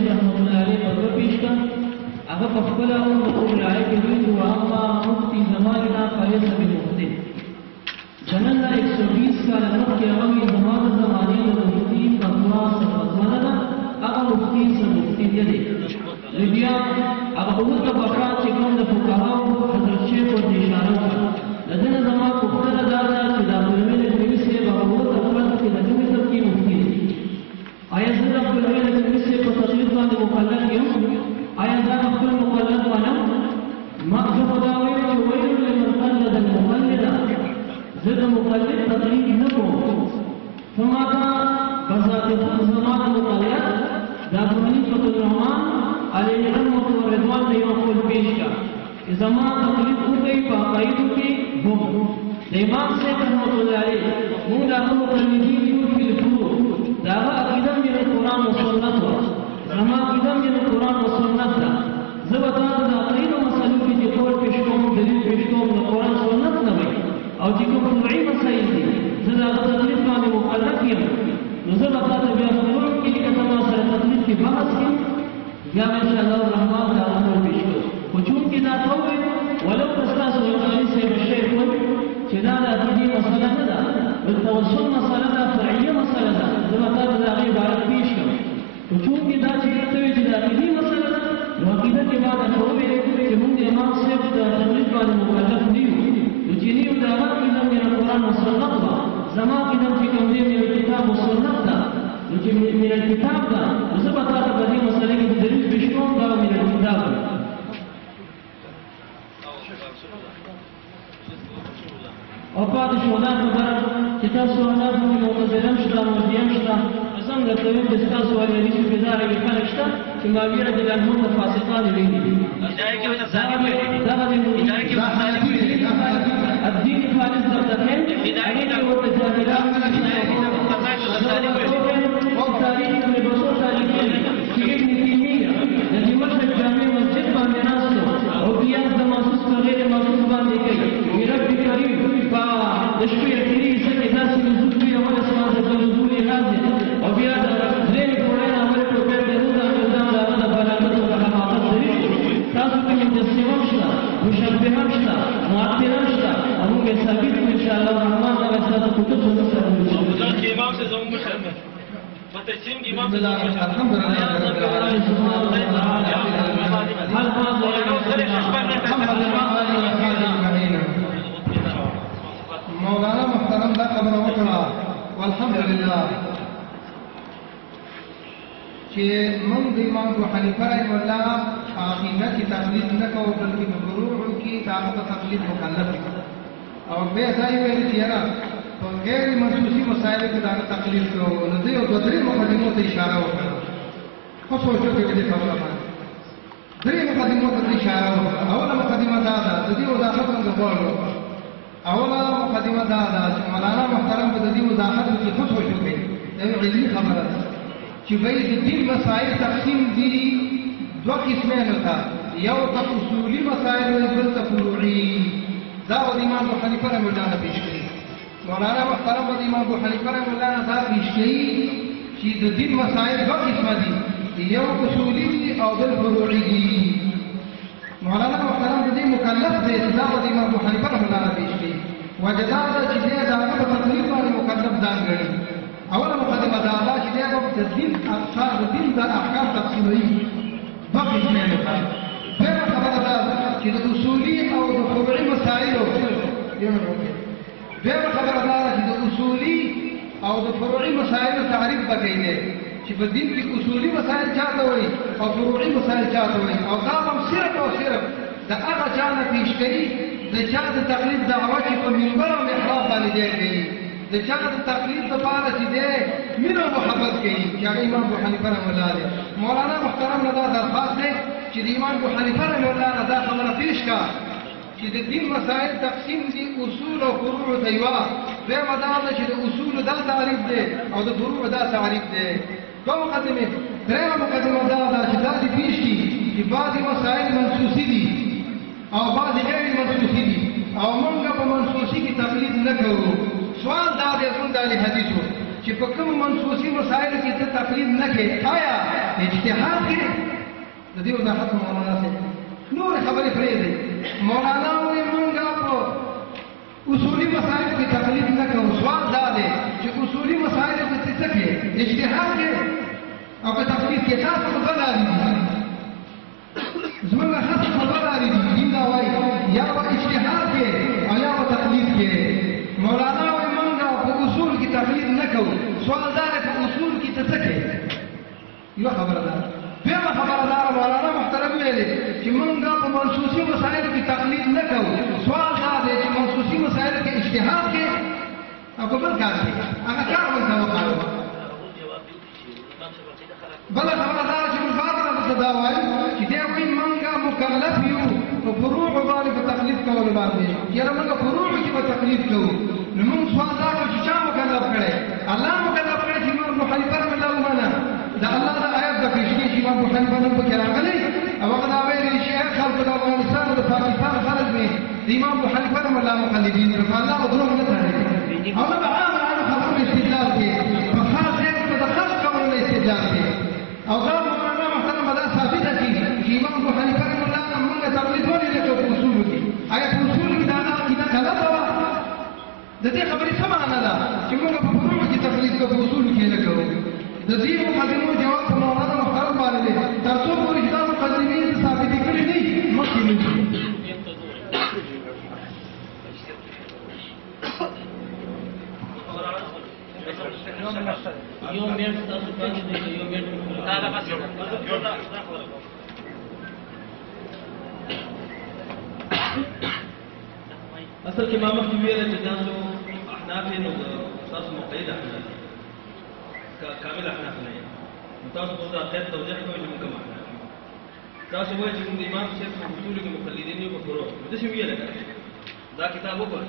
سے رحمۃ اللہ علیہ پر پیش کر اگر پخلا ہوں تو رائے کے لیے تو اما مفتی زمانہ فیض بن مفتی جنن 120 کا نمبر کے عوامی زمانہ زمانے میں مفتی فتوا فتوانا اگر مفتی سے مفتی دے لبیا اگر بہت طبقات سے کم فقہاء حضرت شیخ اور اشارہ لدن زمان پختہ دادا کہ داخل نبی سے بہت طبقات کے نبی تب کی مفتی آیا زر رب العالمین نبی سے تقلید کا مقلد کیوں آیا زر رب المقلد وانا ما خداوی ویل لمن قلد المقلد زر مقلد تقلید نکو فماذا بذات زمان مقلد داخل فتح الرحمن علیہ رحمت و رضوان نے مقبول پیش کا زمان تقلید کو گئی باقاعدوں کی ہم امام سے رحمت اللہ علیہ مولا مقلدین فی الفروع دعوی عقیدہ من القرآن و سنت و زما عقیدہ من القرآن و سنت دا زبطان دا عقیدہ مسئلوں کی جتور پیشکوم دلیل پیشکوم قرآن سنت نوی اور جکو فرعی مسائل دی زدہ تقلید معنی مقلد کیا زبطان دا بیافرون کی کتما سر تقلید کی بحث کی یا میں انشاءاللہ الرحمن دا عمر پیشکو وچون کی ذات ہوئے ولو تستاس ویقانی سے بشیر کن چنانا عقیدی مسئلہ ندا بالتوسل مسئلہ دا فرعی مسئلہ دا زبطان دا غیب عرق پیش کر وچون کی ذات چکرتے ہوئے چیز عقیدی مسئلہ دا وعقیدہ کے بعد اچھوئے کہ ہم نے امام صرف دا تقلید بانی مکلف نیو وچینیو دا عقیدہ من القرآن و سنت دا زما عقیدہ چکم دے من الکتاب و سنت دا من الكتاب دا وزبطا تبدی مسئلہ کی دلیل بشکون دا من الكتاب وفاد شهداء خبر كتاب سوالات من معتزلة شتا مرضيان شتا أصلا قلتوين بستا سوال يديس في دار يخلق شتا كما بيرد الأنهون فاسقان لين الدين خالص ضبطتين هداية وتجاهلات تاريخ ابن بصور تاريخين في ابن تيمية الذي مشهد جامع مسجد باندې ناستو او بیا د محسوس غیر محسوس باندې کوي رب کریم با د شپې اخیری څخه داسې نزول دی او د سماج د نزول حاضر او بیا د درې کوړه امر په پیل د نظام د بلاغت او حماقت لري تاسو کې مجسمه شته مشبهه شته معطله شته او موږ ثابت ان شاء الله الرحمن هغه ستاسو په ټول سره ځکه امام سے زموږ مشرمه فتسیم امام سے الحمد لله مولانا محترم دا خبر وکړه والحمد لله چې موږ د امام ابو حنیفه رحمه الله عقیده کی تقلید نه کوو بلکې فروع کی دعوت تقلید مکلف او به ځای ویل کیږي په غیر منسوسی مسائل کې دا تقلید کوو نو دوی د درې مقدمو ته اشاره وکړه خو سوچو کې دې خبره باندې درې مقدمو ته اشاره وکړه اوله مقدمه دا ده د دې وضاحت موږ غواړو اوله مقدمه دا ده چې مولانا محترم په دې وضاحت کې خو سوچو کې دا علمي خبره ده چې وایي د دین مسائل تقسیم دي دوه قسمه نه ده یو د اصولي مسائل او بل د فروعي دا د امام ابو حنیفه رحمه الله پیش کړي مولانا محترم د امام ابو حنیفه رحمه الله دا پیش کړي چې د دین مسائل دوه قسمه دي یو اصولي او بل فروعي دي مولانا محترم دې مکلف دی دا د امام ابو حنیفه رحمه الله پیش کړي وجدا چې دې دا په تقلید باندې مکلف ځان ګڼي اوله مقدمه دا ده چې دا د دین اقصار د دین د احکام تقسیموي باقي څه نه ده دا خبره ده چې د اصولي او د فروعي مسائلو دا خبره ده چې د اصولي او د فروعي مسائلو تعریف وکړي چې په دین کې اصولي مسائل چاته وي او فروعي مسائل چاته وي او دا هم صرف او صرف د هغه چا نه پیش کوي د چا د تقلید دعوه چې په منبر او محراب باندې دی کوي د چا د تقلید لپاره چې دی مینه او محبت کوي چې هغه امام ابو حنیفه رحمه الله دی مولانا محترم نه دا درخواست دی چې د امام ابو حنیفه رحمه الله نه دا خبره پیش کا چې د دین مسائل تقسیم دي اصول او فروع ته یو دویمه دا ده چې د اصول دا تعریف دی او د فروع دا تعریف دی دوه مقدمې دریمه مقدمه دا ده چې دا دې پیش کړي چې بعضې مسائل منسوسي دي او بعضې غیر منسوسي دي او موږ په منسوسي کې تقلید نه کوو سوال دا دی زموږ د اهل حدیثو چې په کومو منسوسي مسایلو کې ته تقلید نه کوې آیا د اجتهاد کې د دې وضاحت مولانا سے نور خبرې پرېږدي. مولانا وایي مونږ په اصولي مسایلو کې تقلید نه کوو. سوال دا دی چې اصولي مسایلو کې څه کې اجتهاد کې او که تقلید کې تاسو خبر لري زمونږ خاص خبر لري دین دا وایي یا په اجتهاد کې او یا په تقلید کې. مولانا وایي مونږ په اصول کې تقلید نه کوو. سوال دا دی په اصول کې څه کې یو خبره ده. بیا خبره ده مولانا محترم ویلي چې مونږ په منصوصي مسایلو کې تقلید نه کوو. سوال دا دی چې منصوصي مسایلو کې اجتهاد کې او په بل کار کې هغه کار ورته وکړو. بله خبره دا چې موږ بعض راته دا وایو چې دی وایي مونږ مکلف یو په فروعو باندې په تقلید کولو باندې. یاره مونږ فروعو کې به تقلید کوو. نو مونږ سوال دا کوو چې چا مکلف کړی؟ الله مکلف کړی چې امام ابو حنیفه رحمه الله ومنه. د الله د آیات د پیشکې چې امام ابو حنیفه نوم پکې راغلی او هغه دا ویلي چې ای خلکو د افغانستان او د پاکستان خلک مې د امام ابو حنیفه رحمه الله مقلدین دي. په الله به دروغ نه تړي او نه به عام عام خبرو استدلال کوي. په خاص ځای کې به د خلق قولونه استدلال کوي. او دا مولانا محترم به دا ثابته کړي چې امام ابو حنیفه رحمه الله نه مونږ تقلید ولې نه کوو په اصولو کې. آیا په اصولو کې د هغه عقیده غلطه وه؟ د دې خبرې څه معنی ده چې مونږ په فروعو کې تقلید کوو په اصولو کې نه کوو؟ د دې مقدمو جواب په مولانا محترم باندې دی. تر څو پورې چې دا مقدمې ثابتې کړي نه وي مخکې نه ځي. یو منټ تاسو پاتې دی یو منټ اصل کې ما مخکې ویل چې تاسو احناف یې نو تاسو مقید احناف کامل احناف نه یې نو تاسو خو دا خیر توضیح کوئ چې موږ کوم احناف یو. تاسو وایئ چې موږ د امام صاحب په اصولو کې مقلدین یو په فروع. داسې ویله دا کتاب وګورئ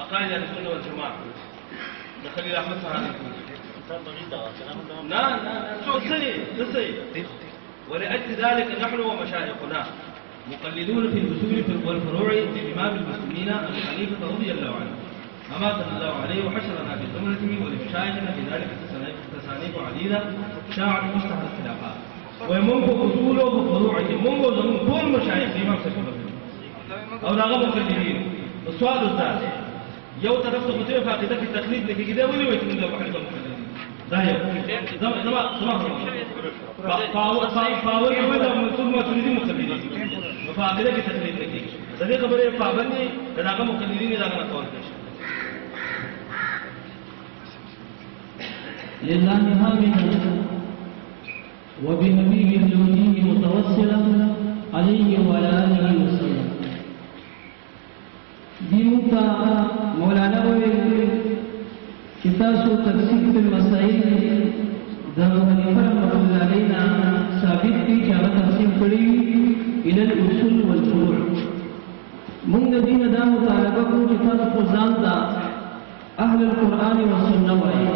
عقاید اهل السنه والجماعه د خلیل احمد صحابي لا نسي ولأجل ذلك نحن ومشايخنا مقلدون في الأصول والفروع لإمام المسلمين أبي حنيفة رضي الله عنه أماتنا الله عليه وحشرنا في زمرته ولمشايخنا في ذلك تصانيف عديدة شاعت مصلحة الخلافات ومنه أصوله وفروعه منه زمن كل مشايخ الإمام سيكون أو نغم مقلدين. السؤال الثالث یو طرف ته خطیب عقیده کې تقلید لیکي دا ولې وایي چې موږ په حقیقت مقلدین دا یو پاور یو د منصور ماتریدي مقلدین په عقیده کې تقلید لیکي د دې خبرې پابند دي دا هغه مقلدین دا نه کول کېږي. لله حامدا وبنبيه الوجيه متوسلا عليه وعلى اله وسلم. دیمتا مولانا ویل چې تاسو تفصیل په مسائل د حنیفه رحمه الله علیه ثابت دي چې هغه تقسیم کړی الى الاصول والفروع. موږ د دې دا مطالبه کوو چې تاسو په ځان ته اهل القرآن والسنه وایي.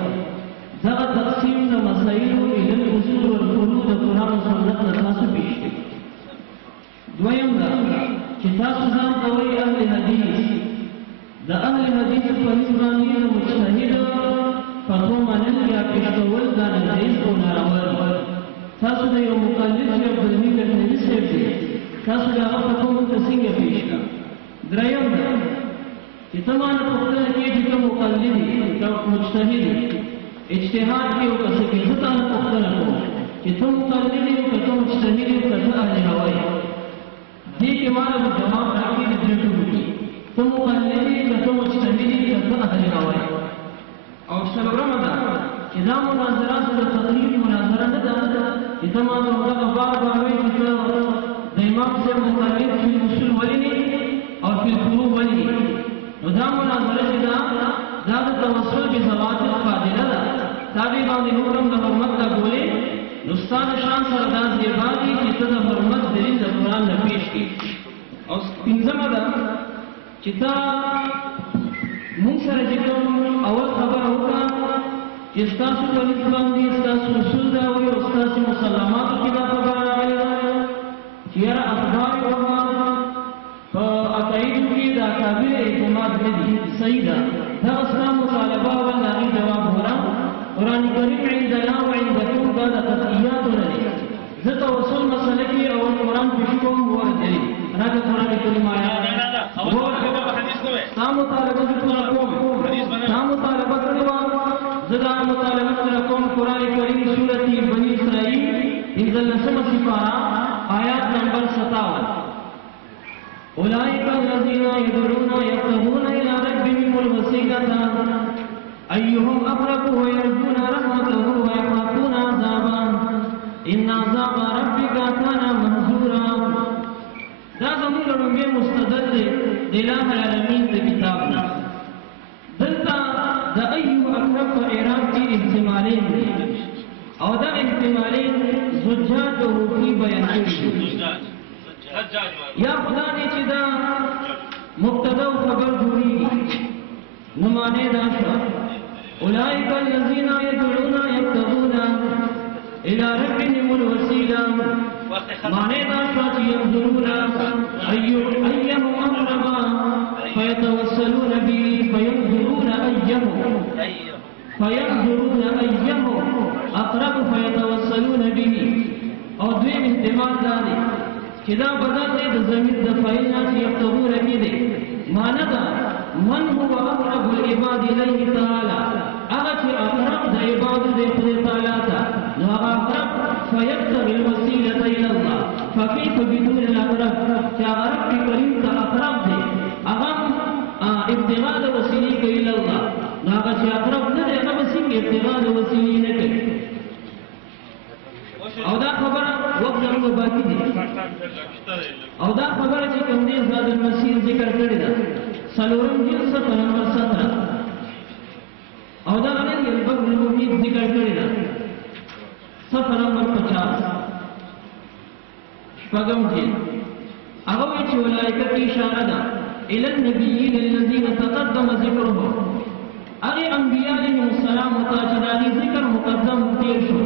دا تقسیم د مسائل الى الاصول والفروع د قرآن او سنت نه تاسو پیش کړئ. دویم دا چې تاسو ځان ته وایي اهل حدیث. د اهل حدیث په نسبانه د مجتهد فتوا منل یا پیش کول دا نجایز او ناروا. تاسو د یو مقلد چې عبدالحمید الحنفي صاحب دی تاسو د هغه فتوا موږ ته څنګه پیش کړه؟ دریم دا چې ته مانه پوښتنه کوې چې ته مقلد یې که مجتهد یې اجتهاد کې او که څه کې زه تا نه پوښتنه کوم چې ته مقلد یې او که ته مجتهد یې او که ته اهل هوا یې. دې کې مانه به جواب راکړي د دې ټولو کې ته مقلد یې که ته مجتهد یې که ته اهل هوا یې. او څلورمه ده چې دا مناظرات د تقلید مناظره نه ده چې ته ماته هغه بار بار وایي چې ته د امام صاحب مقلد فی الاصول ولې نه او فی الفروع ولې نه. نو دا مناظره چې ده دا د توسل بزوات القادره ده. تابع باندې حکم د حرمت ته بولې نو ستا د شان سره دا زیبا دي چې ته د حرمت دلیل د قرآن نه پیش کړي. او پنځمه ده چې ته مونږ سره چې کوم اول خبره وکړه چې ستاسو په لیک باندې ستاسو اصول دا وایي او ستاسو مسلماتو کې دا خبره راغلې ده چې یاره اخبار وها په عقایدو کې دا کامل اعتماد نه دي. صحیح ده دغه ستا مطالبه او د هغې جواب وره قرآن کریم عندنا وعندکم دا د قطعیاتو نه دی. دا د قرآن کریم آیات نه نه اول په حدیث نه وي تا مطالبه کوم حدیث باندې تا مطالبه کړې وه زه دا مطالبه سره کوم قرآن کریم سورت بني اسرائیل 15 سپاره آیات نمبر 57 أولئك الذين يدعون يبتغون إلى ربهم الوسيلة أيهم أقرب ويرجون رحمته ويخافون عذابه إن عذاب ربك كان محذورا. دا زموږ لومړی مستدل دی د الٰه العالمین د کتاب نه. دلته د أيهم أقرب په اعراب کې احتمالین دي او دا احتمالین زجاج او روحي بیان شوي دي. یا خدا دی چې دا مبتدا او خبر جوړیږي نو معنی دا شو اولئک الذین يدعون يبتغون الى ربهم الوسیلة معنی دا شو چې ينظرون ايهم اقرب فيتوسلون به فينظرون ايهم اقرب فيتوسلون به. او دویم احتمال دا دی چې دا بدل دی د ضمیر د فاعل نه چې یبتغون کې دی معنی دا من هو اقرب العباد الیه تعالی هغه چې اقرب د عباد دی خدای تعالی ته نو هغه اقرب فیبتغي الوسیلة الى الله فكيف بدون الاقرب چې هغه رب کریم ته اقرب دی هغه ابتغاء د وسیلې کوي الی الله نو هغه چې اقرب نه دی هغه څنګه ابتغاء د وسیلې نه کوي. او دا خبره وقت زموږ باقی دي او دا خبره چې کوم دی زاد المسیر ذکر کړی دا څلورم جلد صفحه نمبر 17 او دا نه البر المفید ذکر کړی دا صفحه نمبر 50 شپږم جلد هغه چې ولایکه کی اشاره ده الى النبیین الذين تقدم ذکرهم هغه انبیاء علیهم السلام او تاجداري ذکر مقدم تیر شو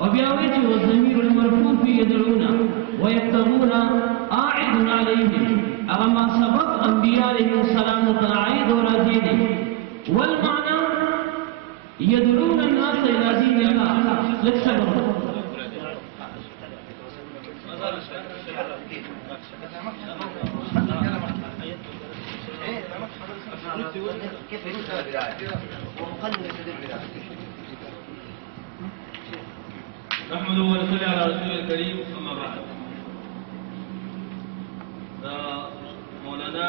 وبياويت والضمير المرفوع يدعون ويبتغون عائد عليهم أما سبق أنبيائهم السلام عائد وراجين والمعنى يدعون الناس إلى دين الله للسبب كيف ينسى البداية ومقلل البداية نحمده ونصلي على رسول الكريم اما بعد. دا مولانا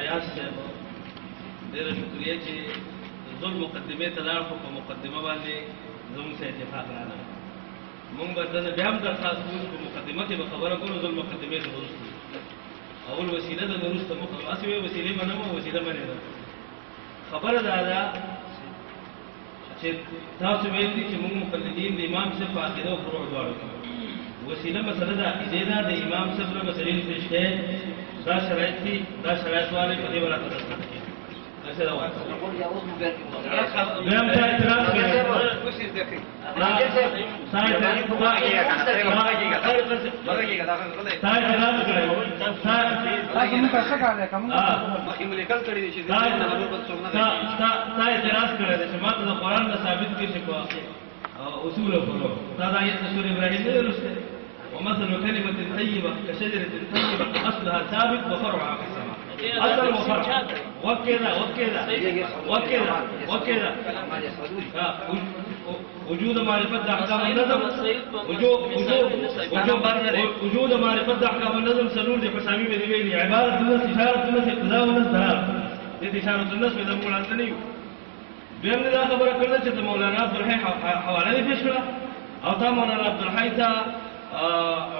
ایاز صاحب ډېره شکریه چې زموږ مقدمې ته لاړ خو په مقدمه باندې زموږ سره اتفاق راغلی. موږ به دنه بیا هم درخواست کوو په مقدمه کې به خبره کوو زموږ مقدمې ته وروسته اول وسیله ده وروسته مقدمه هسې وایي وسیلې به نه وه وسیله به نه ده. خبره دا ده چې تاسو ویل دي چې موږ مقلدین د امام صاحب په عقیده او فروع دواړو وسیله مسله ده عقیدې ده د امام صاحب نه مسلې پیش کړي دا شرایط دي دا شرایط والے په دې ولا تاسو ته څه دا وایي بیا هم اعتراض کوي قرآن کا ثابت کی شکوا اصول فروع هذا آیت سورہ ابراہیم نے درست ہے ومثل كلمة طيبة كشجرة طيبة أصلها ثابت وفرعها في السماء أصل وفرع وكذا وجود معرفة أحكام النظم وجود معرفة أحكام النظم سنور دي فسامي بديويني عبارة الناس إشارة الناس اقتضاء الناس دلالة دي إشارة الناس بدأ مول عنتنيو بيامن دا خبره کړل چې مولانا عبدالحی حواله دې پیش کړه او تا مولانا عبدالحی ته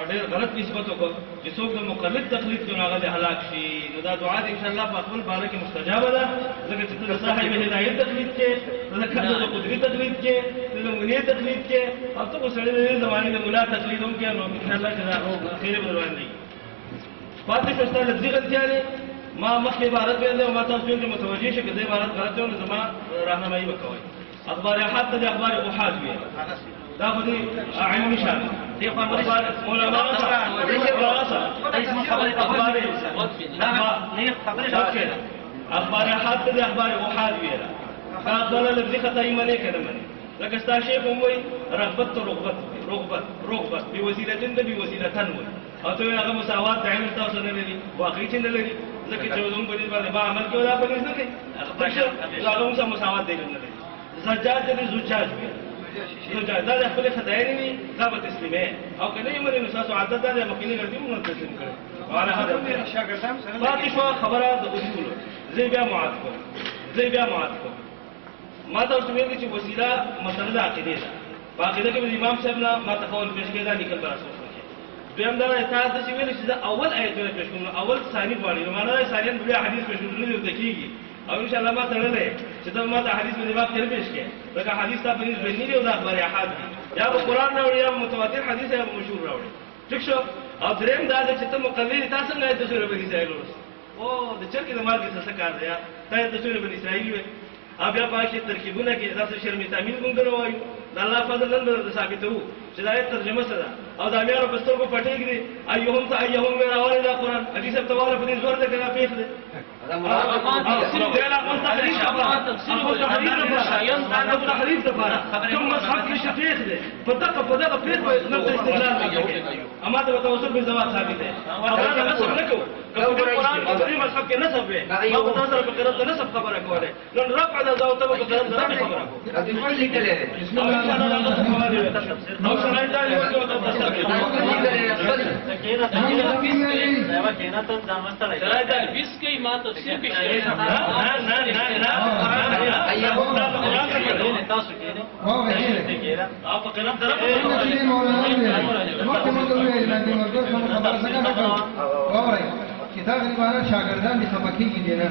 ډېر غلط نسبت وکړ چې څوک د مقلد تقلید کوي هغه د هلاک شي نو دا دعا دې ان شاء الله په خپل باره کې مستجابه ده ځکه چې ته د صاحب هدایت تقلید کې ته د کله د قدرت تقلید کې ته د منیر تقلید کې او ته اوس د زمانې د مولا تقلید هم کې نو ان شاء الله چې دا خیر به روان دي پاتې شسته لږه غلطیاں ما مخکې عبارت ویل او ما تاسو ته متوجه شئ چې عبارت غلط نه زما راهنمایي وکوي اخبار احاد ته اخبار احاد ویل دا خو دې علمي شان دي خو علماء اخبار احاد ته اخبار احاد ویل دا ډول لږه خطا یې منې کړم لکه ستا شیخ هم وایي رغبت ته رغبت بوسیلتن ده بوسیلتن وایي او ته هغه مساوات د علم تاسو نه لري واقعي چې نه لري ځکه چې زموږ په دې باندې با عمل کوي دا په دې نه کوي هغه موږ مساوات دی نه لري زجاج دې زجاج وي زجاج دا خپل خدای نه وي ثابت اسلامه او کنه یې مری نو تاسو عادت ده مخینه ګرځي موږ تسلیم کړو وانا هغه شاګردان سره باقي شو خبره د اصول زي بیا معاد کو ما تاسو ویلي چې وسیله مسله د عقیده ده په عقیده کې امام صاحب نه ما تقول پیش کېدا لیکل براسو دویم دا اتحاد چې ویل چې دا اول آیت پیش کوم اول ثاني غواړي نو معنا ثاني بیا حدیث پیش کوم نه دکېږي او ان شاء الله ما تړلې چې دا ما ته حدیث په دیواب کې پیش کړي دا حدیث ته په نسبت نه دی او دا خبر احاد یا قرآن راوړي یا متواتر حدیث یا مشهور راوړي ٹھیک شو او دریم دا چې ته مقلد تاسو نه د سورې بني اسرائیل ورس او د چرګ د مارګ څه کار دی ته د سورې بني اسرائیل وي بیا پاکي ترکیبونه کې تاسو شرمې تامین کوم وایو د الله فضل نن به ثابتو چې دا ترجمه سره او دا مې په سترګو پټې کړې ايهم ته ايهم مې راوړل دا قرآن حدیث په تواله په دې زور ده کنه پیښ ده دا مراد تفسیر ویلا کوم تحریف تفسیر تحریف ده کوم مصحف کې شفیق ده په دغه پیښ په استدلال کوي اما ته توسل به زوات ثابت ده او دا نسب نه کوو قرآن په دې مصحف کې نسب وي ما په تاسو په قرآن د نسب خبره کوله نو رفع د زاوت په قرآن د رفع خبره کوله د ټول لیکل دي او شرایط دا یو څه تفسیر کوي دا غریبانه شاګردان دي سبقېږي دي نه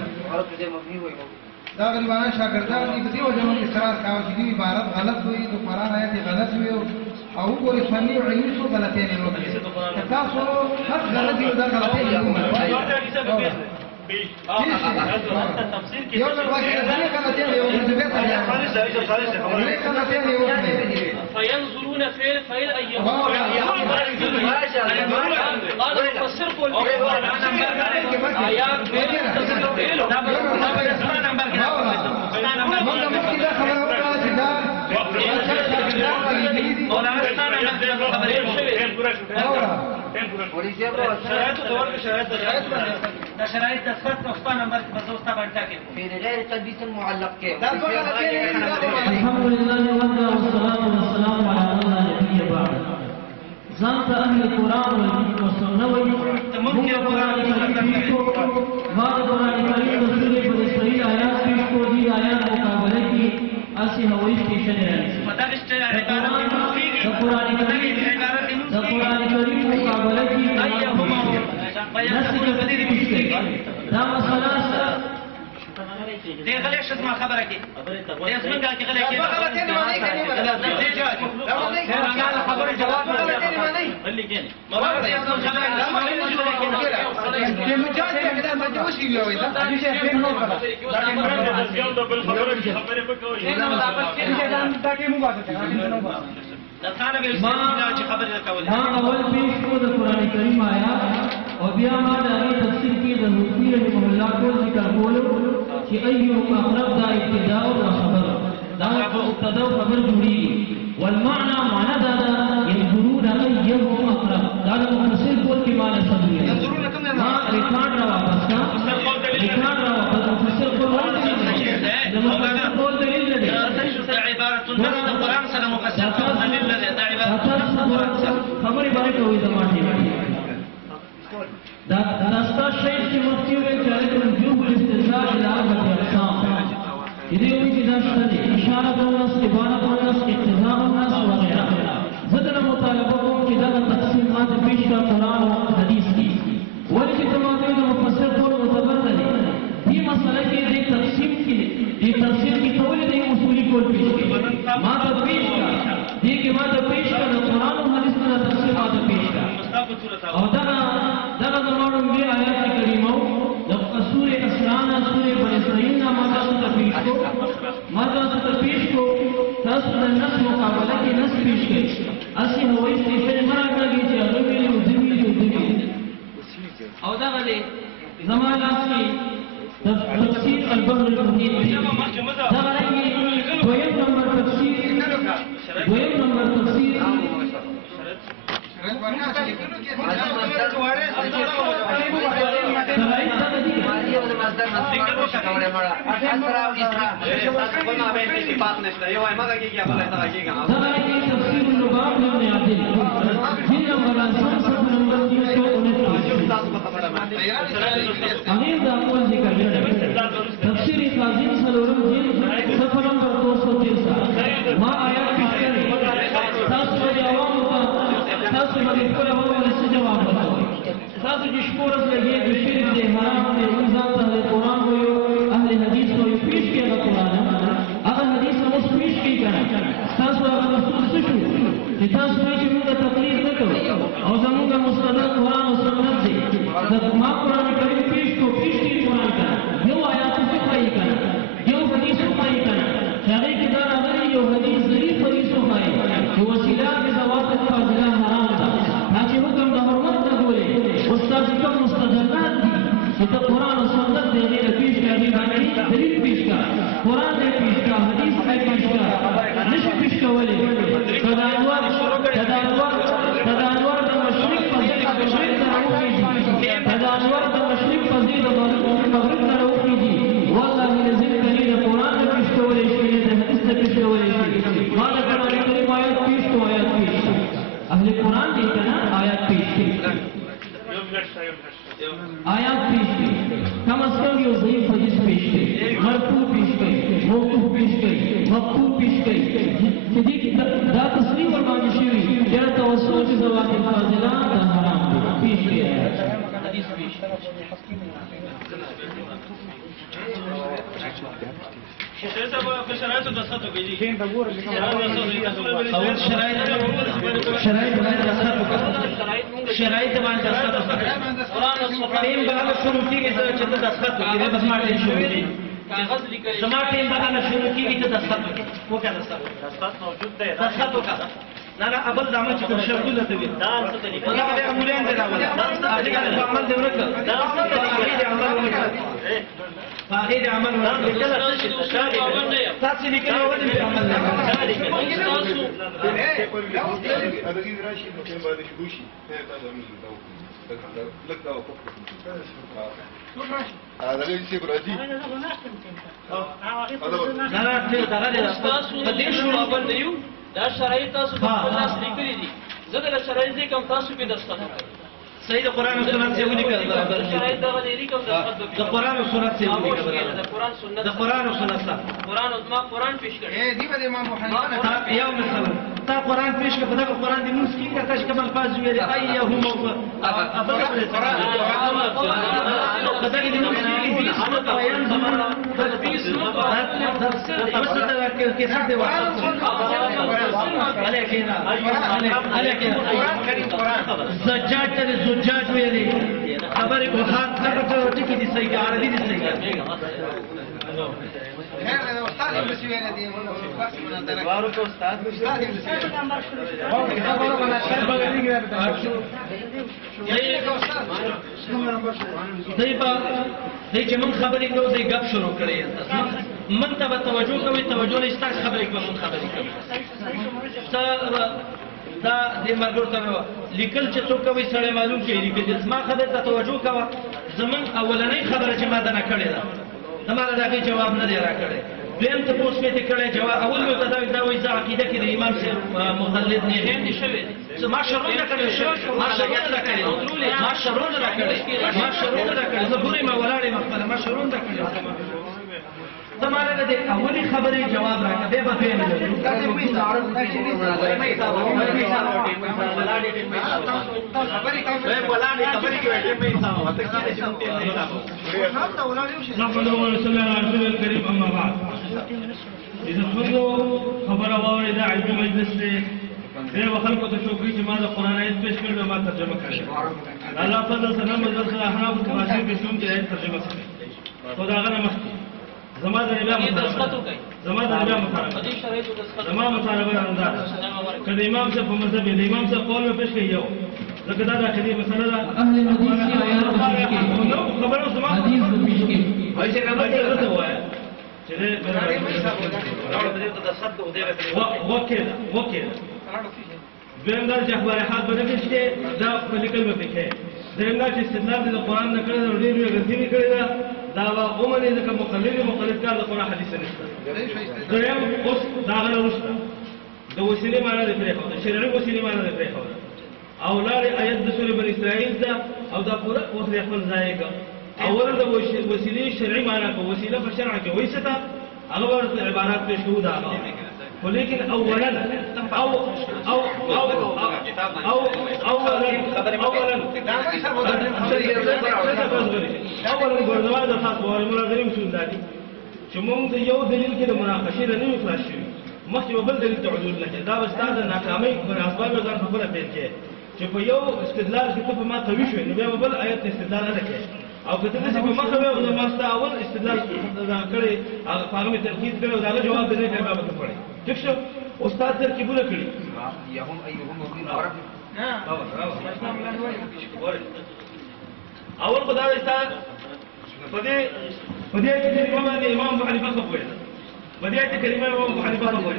دا غریبانه شاګردان دي په دې وجه باندې اصرار کاوه چې دې عبارت غلط وي د قرآن آیت غلط وي او ګورې فني او علمي څو غلطۍ نه وکړي تاسو هر غلطي او دا غلطۍ نه وکړي یو څه واکه دې غلطۍ نه وکړي فينظرون فعل أيهم قال مفسر قول آيات شرائط دستخط نقطه نمبر 2 بنتا के फिर गैर तदबीस मुअल्लक के अल्हम्दुलिल्लाह वहदा वस्सलातु वस्सलामु अला नबी बाद ذات اهل القران والسنه ممكن قران کریم کو بعد قران کریم رسول بنی اسرائیل آیات پیش کو دی آیات مقابله کی اسی هوئی اسٹیشن ہے قران کریم مقابله کی نسل بدی پیش کی دا مسئلہ دې غلې شتما خبره کې دې اسمنګا کې غلې کې غلطي نه مانی کني دې جاج دا مانی خبره جواب نه مانی بلې کې مراد دې څو خبره نه مانی دې مجاز کې دا مجوز کې وي دا دې څه په نو کړه دا دې مراد دې یو ډبل خبره پکوي دا کې مو باسه دا ثانه به چې خبره کوله ما اول پیش کو د قران کریم آیات او بیا ما د تفسیر کې د مفتی رحمه الله کو ذکر کولو چې ايهم اقرب دا ابتداء او خبر دا ابتداء خبر جوړي والمعنى معنى دا ينظرون ايهم اقرب دا مفسر کول کې معنی سموي ما ریکارډ را واپس کا ریکارډ را واپس مفسر کول دا مفسر کول دلیل دی عبارت النص القران سره مفسر کول دلیل دی دا عبارت خبري باندې کوي زمانه دا ناستا شیخ کی مفتی وی چاہے تو وجوب الاستدلال الى اربع اقسام دې وی چې دا ستاسو اشاره النص عبارت النص اقتضاء النص وغيرها زدنا مطالبه کوم چې دا تقسیمات پیش کا قرآن او حدیث کی ولې چې تمامه د مفسر ټول معتبر نه دي دې مسله کې دې تقسیم کې دې تفسیر کې ټول دې اصولي کول پیش کی ما ته پیش کا دې کې ما ته پیش کا قرآن او حدیث نه تقسیمات پیش کا او دا زمانو میں آیات کریمہ جب سورہ اسرانا سورہ بنی اسرائیل نا ماذا تفیش کو تاس نس مقابلہ کی نس پیش گئی اسی ہوائی اسٹیشن مرا کر گئی تھی اگر میری ادھمی او دا غلے زمانہ کی تفسیر البحر المحیط دا غلے دویم نمبر تفسیر تفسیر قاضی سلورم جلد صفحہ نمبر 263 ما آیات پیش کریں تاسو باندې عوام تاسو باندې خپل عوام له څه جواب ورکوي تاسو چې شپور لګي د شرک د حرام د انسان ته قرآن وایو اهل حدیث وایو پیش کړه قرآن هغه حدیث اوس پیش کړه تاسو هغه رسول څه شو چې تاسو یې موږ تقلید نه کوو او زموږ مستند قرآن او سنت دی د ما قرآن کریم پیش کړي قرآن کا یو آیات څه کوي کنه یو حدیث کوي کنه هغه کې دا راغلی یو حدیث ضعیف حدیث کوي چې وسیله د زوات فاضله حرام ده چې حکم د حرمت نه ګوري استاد کوم مستدلات دي چې د قرآن او سنت د دې پیش کوي باندې دلیل پیش کا قرآن دې پیش کا حدیث دې پیش کا نشي پیش کولای تدانوار د مشرق په ځای د مشرق تدانوار د مشرق په ځای د مغرب نه راوخیږي والله لازم کړي د قرآن پیش کولای شي د حدیث پیش کولای شي قال قرآن کریم آیات پیش کو آیات پیش اهل قرآن دې کنه آیات پیش آیات پیش کم از کم یو ضعیف حدیث پیش کړي مرفوع پیش کړي موقوف پیش کړي مقطوع پیش کړي چې دې دا تصریح ور باندې شوی چې توسل چې زوات فاضله د حرام پیش کړي حدیث پیش شرایط د ساتو کې دي اول شرایط باندې ساتو شرایط باندې ساتو قرآن او سنت به هغه شروع کیږي چې د ساتو کې به سماټین شروع دي کاغذ لیکل سماټین به هغه شروع کیږي چې د ساتو وکړه ساتو موجود دی د ساتو کا نه ابل دامه چې کوم شرطونه ته وي دا څه طریقه دا به امولان دی راوړل دا عمل دی ورکړه دا څه طریقه عمل ورکړه فاقید عمل ورکړه تاسو لیکل ولې عمل نه دا شرایط تاسو په خپل لاس لیکلي دي زه د شرایط کوم تاسو په دستخط صحیح د قرآن او سنت څخه ولیکل شرایط دا غوړي کوم دستخط د قرآن او سنت څخه ولیکل د قرآن سنت د قرآن او سنت قرآن او ما قرآن پیش کړی دی به امام ابو حنیفه یو مثلا تا قرآن پیش کړه دا قرآن دی موږ کیږي تاسو کوم الفاظ ویلي ايهم افضل القرآن کله دې موږ کیږي سنت بیان زمانہ تدبیس تفسیر کې څه دی زجاج ته زجاج ویلي خبرې کو خان خبره ته کې دي صحیح عربي دي صحیح استاد بس ویل دي وارو کو استاد دای چې من خبرې کوو دای غب شروع کړی من ته توجه کوي توجه نه ستاسو خبرې کوم من خبرې کوي دا د مرګور ته لیکل چې څوک کوي سره معلوم کې لیکل ما خبره ته توجه کوه زمون اولنۍ خبره چې ما ده نه کړې ده تمہارا دا کې جواب نه دی راکړی دیم ته پوښتنه ته کړې جواب اول نو دا وایي چې عقیده کې د امام سے مخالف نه دي شوی ما شروع نه کړی ما شروع نه کړی ما شروع نه کړی ما شروع نه کړی زه پوری ما ولاړې مخبره ما شروع نه کړی تمہارا د اولی خبرې جواب راکړه به به نه الكريم اما بعد اذا خذوا خبر واورد عند مجلس دې وخلکو ته شکرې چې ما د قرآن آیت پیش کړل ما ترجمه کړل الله فضل سره مدرسه سره احناف تفاسیر کې کوم چې آیت ترجمه کړل خدا غنه مخکې زما د نبی مطابق زما د نبی مطابق زما مطالبه انداز کله امام صاحب په مذهب دی امام صاحب قول پیش کوي یو لکه دا د کدي مسله ده اهل حدیث کی آیات پیش کی خبرو زما حدیث پیش کی ایسے خبر ته وایي چې وکیل دویم دا چې اخبار حال به نه پېښ کې دا په لیکل به پکې دریم دا چې استدلال د قرآن نه کړی دا ډېر غلطي مې کړې ده دا به ومنې ځکه مقلد کار د قرآن حدیث نشته دریم اوس د هغه نه وروسته د وسیلې معنا دې پرېښوده شرعي وسیلې معنا دې پرېښوده او لاړې آیت د سورې بني اسرائیل ته او دا پوره وخت یې خپل ځای کړ اولا د وسیلې شرعي معنا کو وسیله په شرع کې وایي څه ته هغه ورته عبارات پېښ کوو دا ولكن اولا ګورنوال د خاص وایي مناظرې اصول دي چې موږ د یو دلیل کې د مناقشې نه یو خلاص شوي مخکې به بل دلیل ته عدول نه کړي دا به ستا د ناکامۍ په اسباب ځان په خپله پیل کړي چې په یو استدلال کې ته په ما قوي شوې نو بیا به بل آیت استدلال نه کوي او که ته داسې په مخه وې او ما ستا اول استدلال کړی هغه په هغه مې تنقید کړی او د هغه جواب دې نه کړی بیا به ته پړې ٹھیک شو استاد ترکیبونه کړي اول په دا استاد په دې کلمه باندې امام ابو حنیفه خبره په دې کلمه امام ابو حنیفه خبره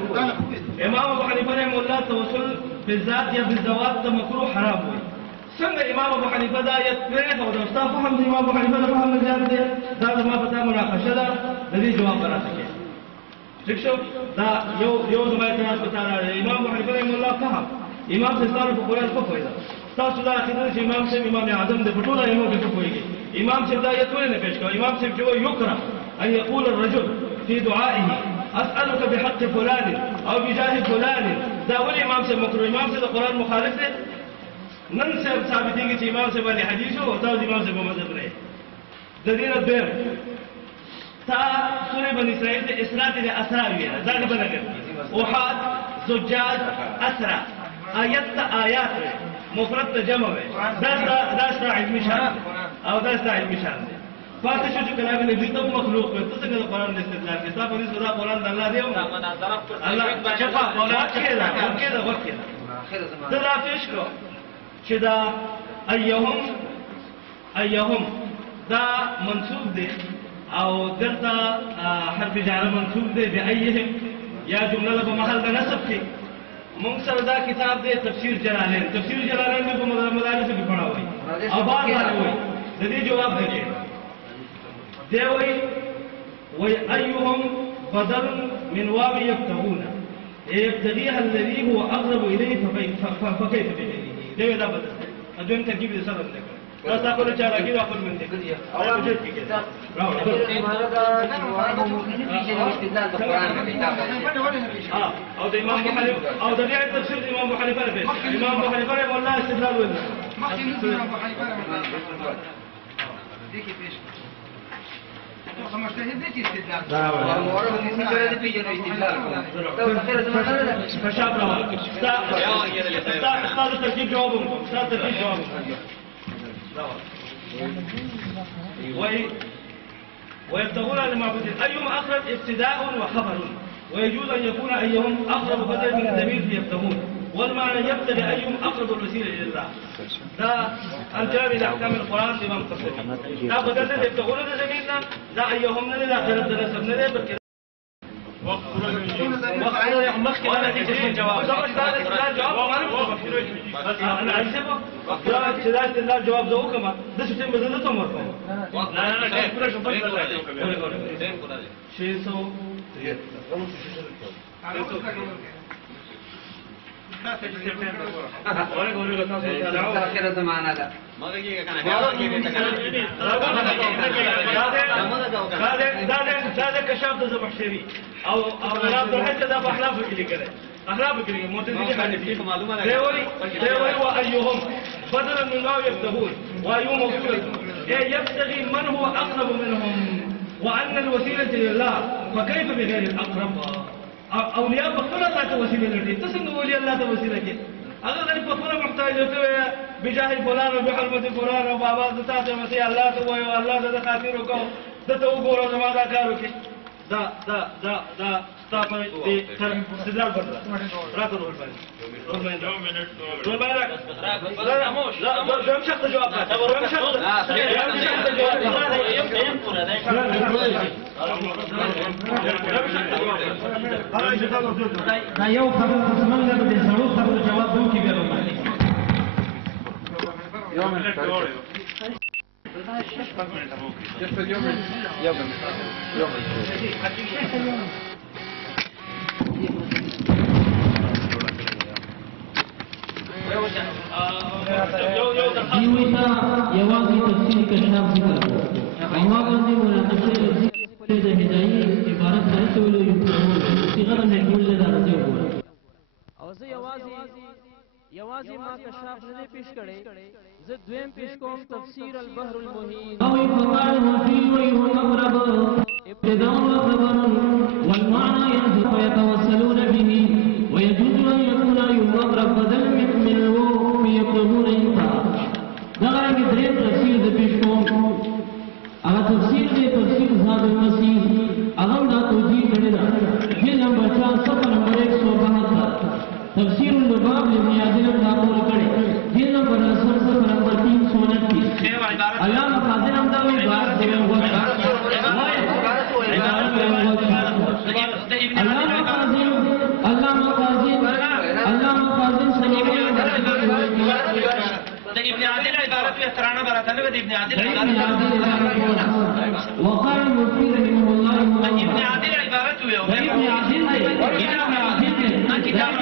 امام ابو حنیفه رحمه الله توسل بالذات یا بالذوات ته مکروه حرام وي څنګه امام ابو حنیفه دا آیت پرې او د استاد فهم د امام ابو حنیفه د فهم نه زیات دی دا د ما پتا مناقشه ده د دې جواب راځي ٹھیک شو دا یو زما اعتراض پتا راځي امام ابو حنیفه رحمه الله فهم امام سے ستاسو په قرآن په فائدہ تاسو دا اخیری چې امام صاحب امام اعظم د ټولو ایمو کې کوي امام صاحب دا آیت ولې نه پېښ کړ امام صاحب جو یکره ان يقول الرجل في دعائه اسالك بحق فلان او بجاه فلان دا ولې امام صاحب مکروه امام صاحب د قرآن مخالف دی نن صاحب ثابتېږي چې امام صاحب باندې حدیث او تاسو امام صاحب په مذهب نه د دې نه دویم تا سورې بني اسرائیل ته اسرات د اسرا ویل دا نه بلګر اوحاد زجاج اسرا آیت تا آیات مفرد ته جمع وي دا ستا علمي شان او دا ستا علمي شان دی پاتې شو چې کلام نبی ته مخلوق وي ته څنګه د قرآن د استدلال کې تا په دې سره قرآن د الله دی او الله چپا اولاد کې دا وکړه دا لا پیش کړو چې دا ایهم دا منصوب دی او دلته حرف جر منصوب دی بأيهم یا جمله په محل د نصب کې مونږ سره دا کتاب دی تفسیر جلالین په مدارس کې پڑھا وای او بار بار وای د دې جواب دی دی وای ایهم بدل من واو يبتغون يبتغيها الذي هو اقرب اليه فكيف به دی دا بدل اځم ترکیب دې سره نه دا تاسو له چا راګي خپل منځ کې او دې کې راو او د امام ابو حنیفه او د دې تفسیر د امام ابو حنیفه به امام ابو حنیفه والله استدلال ولا مخکې امام ابو حنیفه دې کې پیش ته مجتهد دې کې استدلال دا مورد دې سره دې پیژنې استدلال دا خیره زمانه ده فشاب راو استاد ترکیب جواب استاد ترکیب جواب ويبتغون للمعبودين أيهم أقرب ابتداء وخبر ويجوز أن يكون أيهم أقرب بدل من الضمير يبتغون والمعنى يبتغي أيهم أقرب الوسيلة إلى الله دا أنجاب إلى أحكام القرآن إمام قصير دا بدل يبتغون للزميلنا دا أيهم لا خلط نسبنا بلكن انا عايزه لا جواب زو كما ده څه څه بدل ته مرته لا پورا شو پټ شي سو آخر زمانہ ده دا کشاف د زمخشري او عبد الحج دا په احلاف کې لیکل احلاف کې معتزلي حنفي معلومه ده دی وايهم بدلا من ما يبتغون وايهم موصوله يبتغي من هو اقرب منهم وان الوسيله لله فكيف بغير الاقرب اولیاء په خپل الله ته وسیله لري ته څنګه ولي الله ته وسیله کې هغه غریب په خپل محتاج ته بجاه فلان او بحرمت فلان او بابا د تاسو مسیح الله ته وایو الله د خاطر وکاو ته وګورو زما دا کار وکي دا صافي استدلال بدر راكض روح الباني روح الباني لا خاموش لا دم شخص جواب دم شخص دا یو خبر زمونږ د زړو خبرو جواب دوی به ومني يوم دیویتا یوازې تفصیل کشناب ذکر اما باندې مناقشه د هدايي عبارت درته ویلو یو صيغه نه ګول له راځي او زه یوازې ما کشاف نه پیش کړي زه دویم پیش کوم تفسیر البحر المحیط او فرمان مفيد ومغرب ابتداء وخبر والمعنى ينزل فيتوسلون به ويجوز ان يكون يمغرب بدل من الوقف يطلبون انتهى دغه دریم تفسیر د پیش کوم هغه تفسیر دی تفسیر زاد المسیح هغه دا توجیه کړی دا جلد نمبر 4 صفحه نمبر 172 تفسیر اللباب لابن عادل ټاکور کړي جلد نمبر 10 صفحه نمبر 329 علامه قادر هم دا وی بار دی ابن عادل عبارت احترامنا براتنا ابن عادل وقال المفتي رحمه الله ابن عادل عبارت ابن عادل كتاب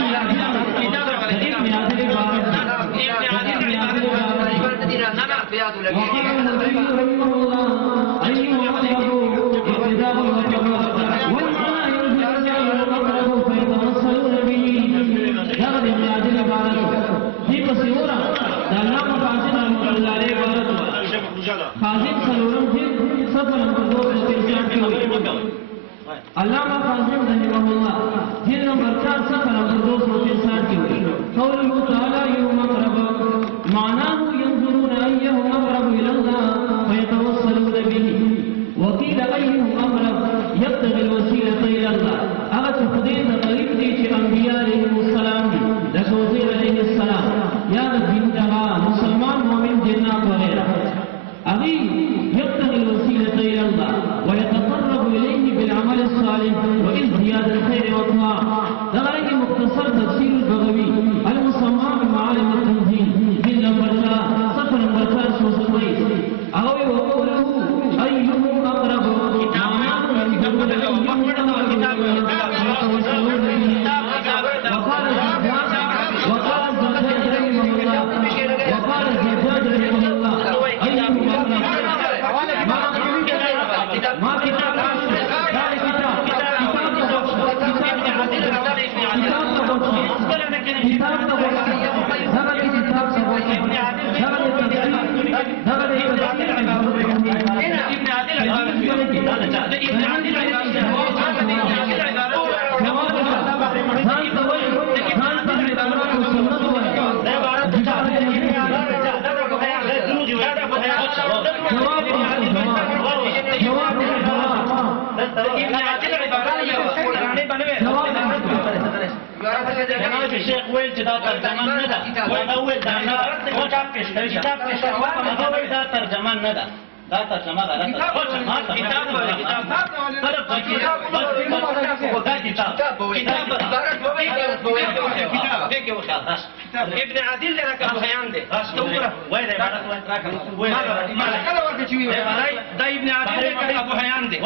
خازن سلورم جلد صفحه نمبر 263 علامہ خازن رحمه الله جلد نمبر 4 صفحه نمبر 263 قوله تعالى يوم مغرب معناه ينظرون ايه مغرب الى الله فيتوصلون به وقيل ايه مغرب يبتغي الوسيله الى الله هغه خدای ته طریق دی چې انبیاء علیهم السلام دي د وزیر علیه السلام یا د دین دغه مسلمان مؤمن جنات وغیرہ أبي يبتغي الوسيلة إلى الله ويتقرب إليه بالعمل الصالح وإزدياد الخير والطاعة. ذلك مختصر تفسير البغوي المسمى بمعالم التنزيل جلد نمبر 4 صفحة نمبر 460 أغوي وقوله أيهم أقرب معناه ينظرون أيهم يتوسلون به وقال الزجاج رحمه الله وقال الزجاج رحمه الله الشيخ ويل ترجمان ندى وأول كتاب ترجمان ندى لا ترجمة لا كتاب ابن عادل لك ابو حيان ده وين عبارة وين ده ابن عادل لك ابو حيان ده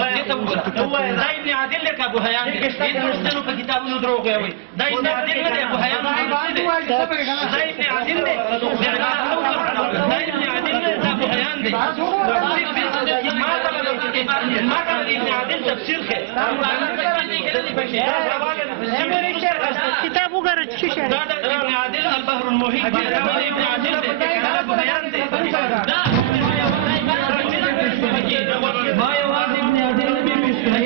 هو ده ابن عادل لك ابو حيان ده يدرسوا في كتاب ندروغ قوي ده ابن عادل لك ابو حيان ده ابن عادل ده ابن عادل لك ابو حيان ده ما كان ابن عادل تفسير خير كتاب وقرأت شو شيء ابن عادل البحر المحيط ابن عادل ابو حيان ده ما يوازي ابن عادل نبي مشكلة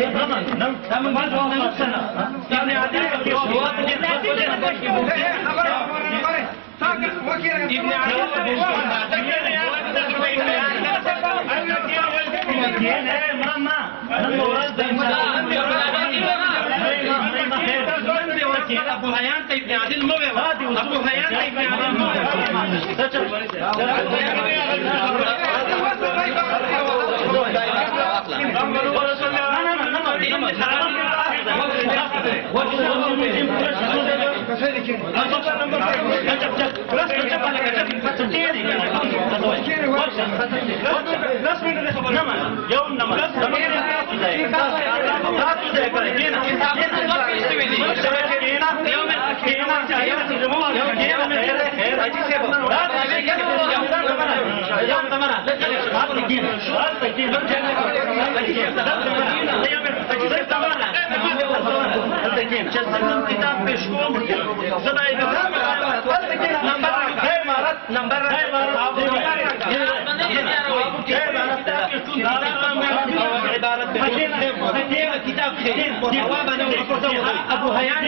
ابن عادل ابو هيان ته ابن عادل مو ابو هيان ته ابن عادل مو كتاب خير ابو هيان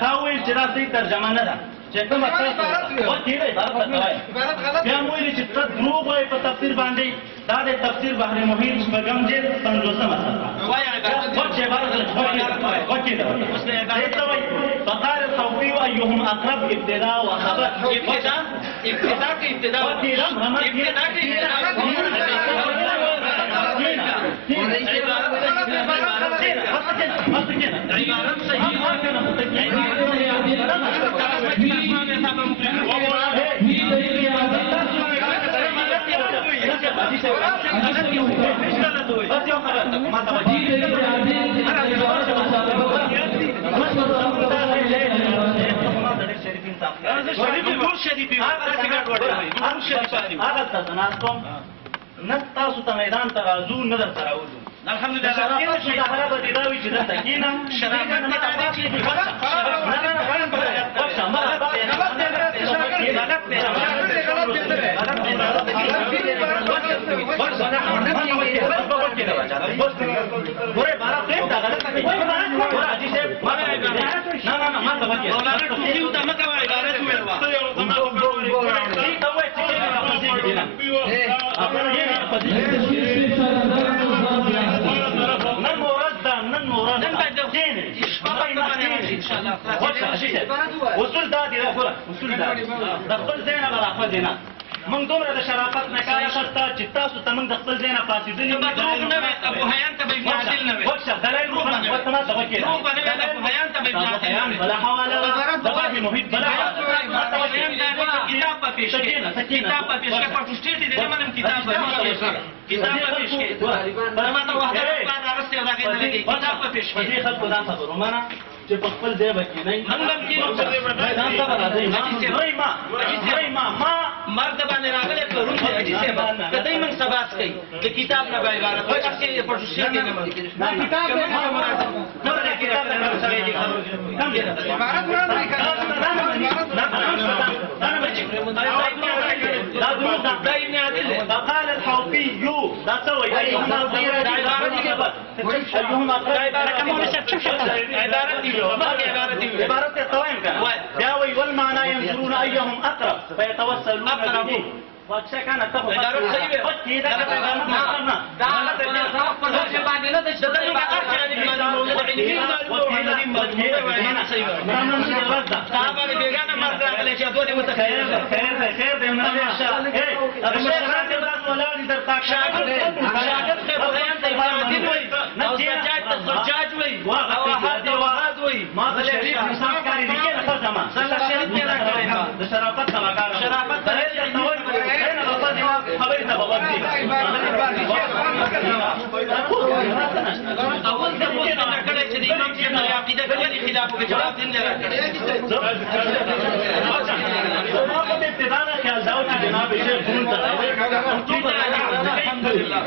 تاویل چې دا صحیح ترجمه نه ده چې کومه تاسو وکیله عبارت غلط بیا موږ چې دروغ وایي په تفسیر باندې دا د تفسیر بحر محیط شپږم جلد 50 وایي عبارت وکیله فقال الصوفي ايهم اقرب ابتداء وخبر ابتداء تاسو ته میدان ته راځو نه درته راوځو الحمدلله شرافت به دا وي چې دلته کښېنم شرافت نه وصول دادي وصول دادي دخل زينب راحه دينا من دومره د شرافت نه کار اخسته چې تاسو ته موږ د خپل ځای نه پاڅېدلي ابو هیان ته به ابن عادل نه وي وکشه دلایل ورته ما ته وکړه ابو هیان ته به ابن عادل بلا حواله د بابي محیط بلا کتاب په پیش کې کتاب په پیش کې پښتو دې نه منم کتاب په پیش کې ما ته وحده په راستي راغی نه کتاب په پیش کې خلکو ځان خبرو معنا چې په خپل ځای باندې نه منګم کې ځان ته راځي ما مرد باندې راغله په روم کې چې سبا کدی من سباس کوي د کتاب نه به عبارت وایي چې په شوشي کې نه کتاب نه مراد نه کتاب نه سره دي کم دي عبارت مراد قال الحوفي لا تسوي ايهم عبارة الطوائم جاوي والمعنى ينظرون ايهم اقرب فيتوسلون به واکشه کنه ته عبارت صحیح وي وکي دا نه دا حالت نه صاحب په ځای باندې نه د شته په هر ځای کې صاحب بیگانه مرد راغلی چې دوی وته خیر دی نه ابو شهرات د ولادت در تاک شاګرد خیر بیان ته عادل وي او زجاج وي او وحاد وي ما د شریف مثال کاری دي نه خدامه صلی شریف نه راغلی د شرافت سماګار شرافت خبرې ته وګورئ اول د موږ نه کړی چې د امام شیخ عقیده کوي خلاف کې جواب دین نه راکړي زما په ابتدا نه خیال دا و چې جناب الشيخ قرون الحمد لله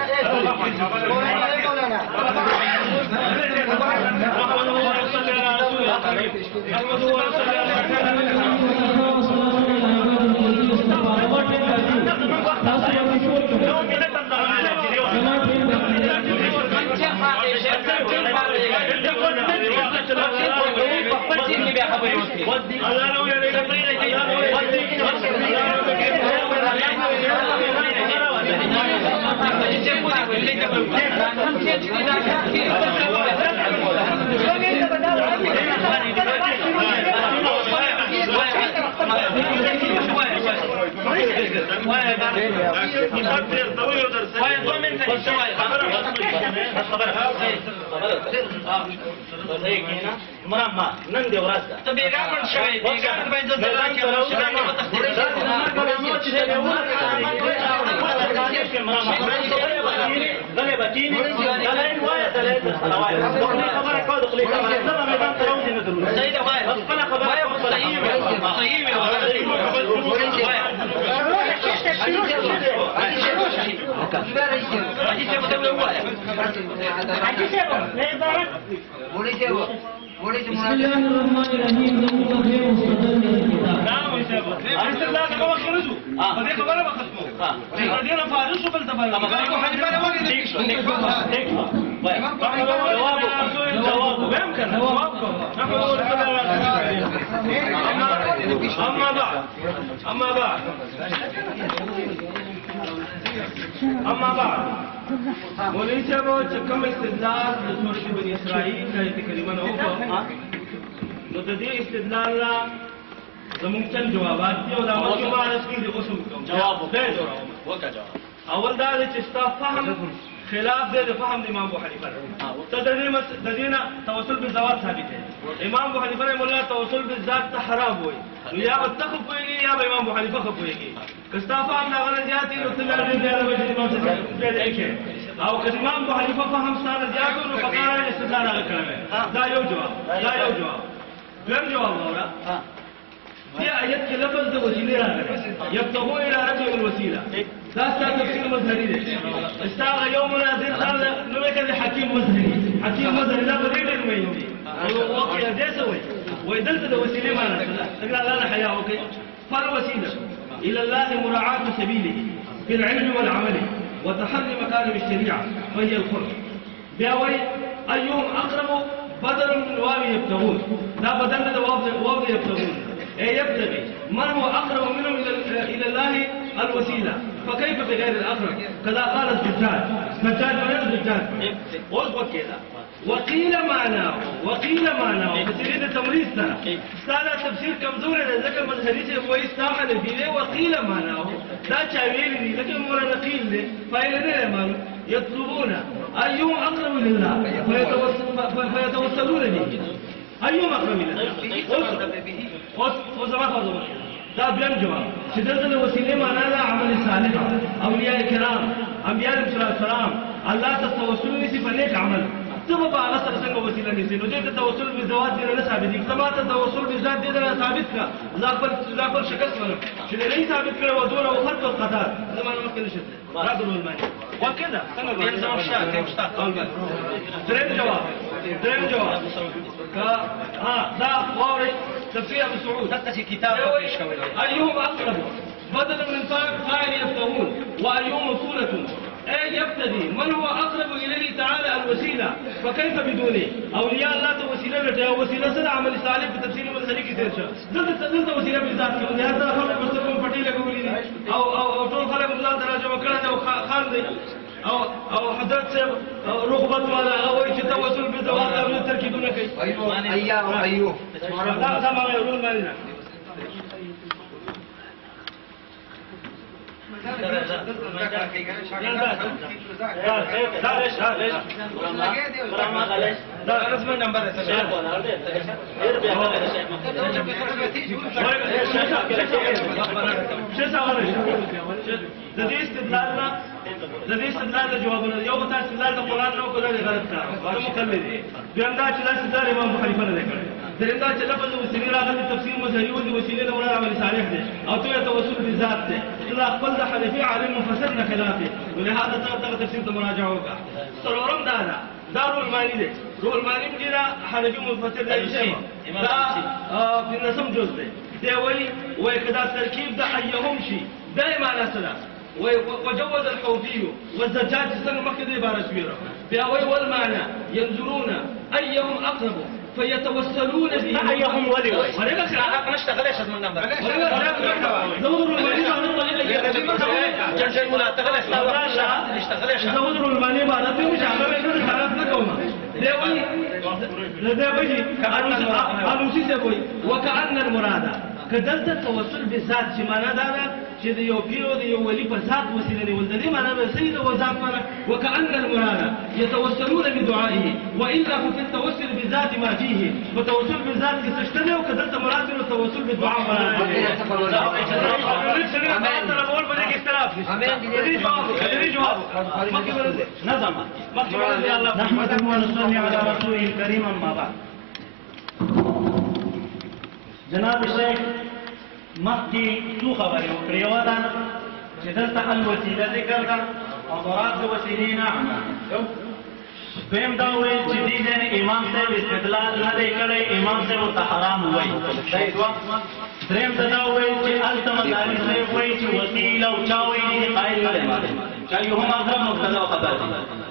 مرمى نندي وراسه طب يا جماعه شوي يا جماعه باين بسم الله الرحمن الرحيم نموذج غير مستقل للكتاب. نعم يا شباب. الاستدلال كما خرجوا. فدي خبره ما خصموا. فدينا فارسوا بالتبين. ابو حنيفه انا وين تكفى. جواب يمكن جوابكم. اما بعد وليس كم استدلال لتوشي بني اسرائيل كانت كلمه نوكو نو د دې استدلال لا زموږ چل جوابات دي او دا مخکې ما رسمي دي اوس کوم جواب وکړه جواب اول دا چې ستا فهم خلاف دی د فهم د امام ابو حنیفه ته د دې نه توسل بالذات ثابت دی امام ابو حنیفه رحمه الله توسل بالذات ته حرام وایي نو یا به تخف وایي یا به امام ابو حنیفه خف وایي کستا فهم دا غره زیات دی نو ته لا دې له وجه امام څخه او که امام ابو حنیفه فهم ستاره زیات نو فقره استدلال هغه کړی دا یو جواب لم جواب اورا في آيات کې لفظ د وسیله راغلی یبتغون الى رجل الوسيله دا ستاسو تفسیر مظهری دی استاغ یومنا ذل نو کله حکیم مظهری دا په دې ډېر مهم دی او واقعا دې سوي وای دلته د وسیله معنا څنګه الله حیا وکي فالوسيله الى الله مراعاه سبيله في العلم والعمل وتحري مكارم الشريعه وهي الخلق بيوي ايهم اقرب بدل من واو يبتغون لا بدل من واو يبتغون اي يبتغي من هو اقرب منهم الى الله الوسيله فكيف بغير الاقرب كذا قال الزجاج من الزجاج واضبط كذا وقيل معناه بسيرين التمريض ترى استاذ تفسير كمزور ذكر مظهري سے کوئی استاحل دي وقيل معناه لا چاويل دي لكن مور نقيل دي فايل نه يطلبون ايهم اقرب لله فيتوسلون به ايهم اقرب لله وزمان فرضوا دا بيان جواب چې دلته وسیله معنا ده عمل صالح اولیاء کرام انبیاء علیهم السلام الله توسل نسی په نیک عمل ثم بعد څنګه وسیله نسی نو دې توسل به ذات دې نه ثابت دي کما ته توسل به ذات دې نه ثابت کا ځاپل شکست ونه چې دې نه ثابت کړو و دوره او خط القطار زمانه مخکې نشته راغلو الماني وكذا څنګه دې زموږ شاته کې مشتاق دریم جواب دا وارد تفسير ابو سعود حتى في كتاب ايهم اقرب بدلا من فاعل يفترون وايهم وصولة اي يبتدي من هو اقرب اليه تعالى الوسيله فكيف بدونه اولياء الله وسيله سره عمل صالح بتفسير مظهري کې تیر شو دلته وسيله بالذات کې هذا خلک مستقیم پټي لګولې دي او ټول خلک ځان تراجم کړل او خان دي او حضرت صاحب رغبت والا او چې توسل بالذات او ترکیبونه کوي ايوه دا ما يقولون مالنا لدي استدلال جوابنا يوم استدلال القرآن نو كله غلط كار هذا مقلد بيان دا چې استدلال امام ابو حنیفه نه کړی دریم دا چې لفظ وسیلې راغلي تفسیر مظهري و د وسیلې د مولانا عملي صالح دی او ته یې توسل بالذات دی دا خپل د حنفي عالم مفسر نه خلاف دی ولهذا ته تفسیر ته مراجعه وکړه څلورم دا روح الماني دی روح الماني کې دا حنفي مفسر دی دا په نسم جز دی دی وایي که دا ترکیب د ایهم شي دا یې معنا څه ده وجوز الحوفي والزجاج څنګه مخکې د عبارت ویره بیا وایي والمعنى ينظرون ايهم اقرب فيتوسلون به ايهم ولي انا اشتغل ايش من نمبر جنجي ولا تغلش اشتغل ايش زودر الماني بعد مش عارف خلاص نكوما ده وجه انوسي سے کوئی وكأن المراد کدلته توسل بذات چې معنا دا ده چې د یو پیر او د یو ولی په ذات وسیله نیول د دې معنا به سید او ذات معنا وكأن المراد يتوسلون بدعائه والا ففي التوسل بذات ما فيه وتوسل بذات کې تشتنه او کدلته مراد د توسل بدعاء نحمده ونصلي على رسوله الكريم اما بعد جناب الشیخ مخکې څو خبرې وکړې یوه دا چې دلته الوسیله ذکر ده او مراد د وسیلې نه دویم دا ویل چې دې ځای نه امام صاحب استدلال نه دی کړی امام صاحب ورته حرام وایي دا یې دوه دریم دا ویل چې هلته مداري صاحب وایي چې وسیله او چا وایي دې قایل نه دی چا یو هم اغرب مبتدا او خبر دي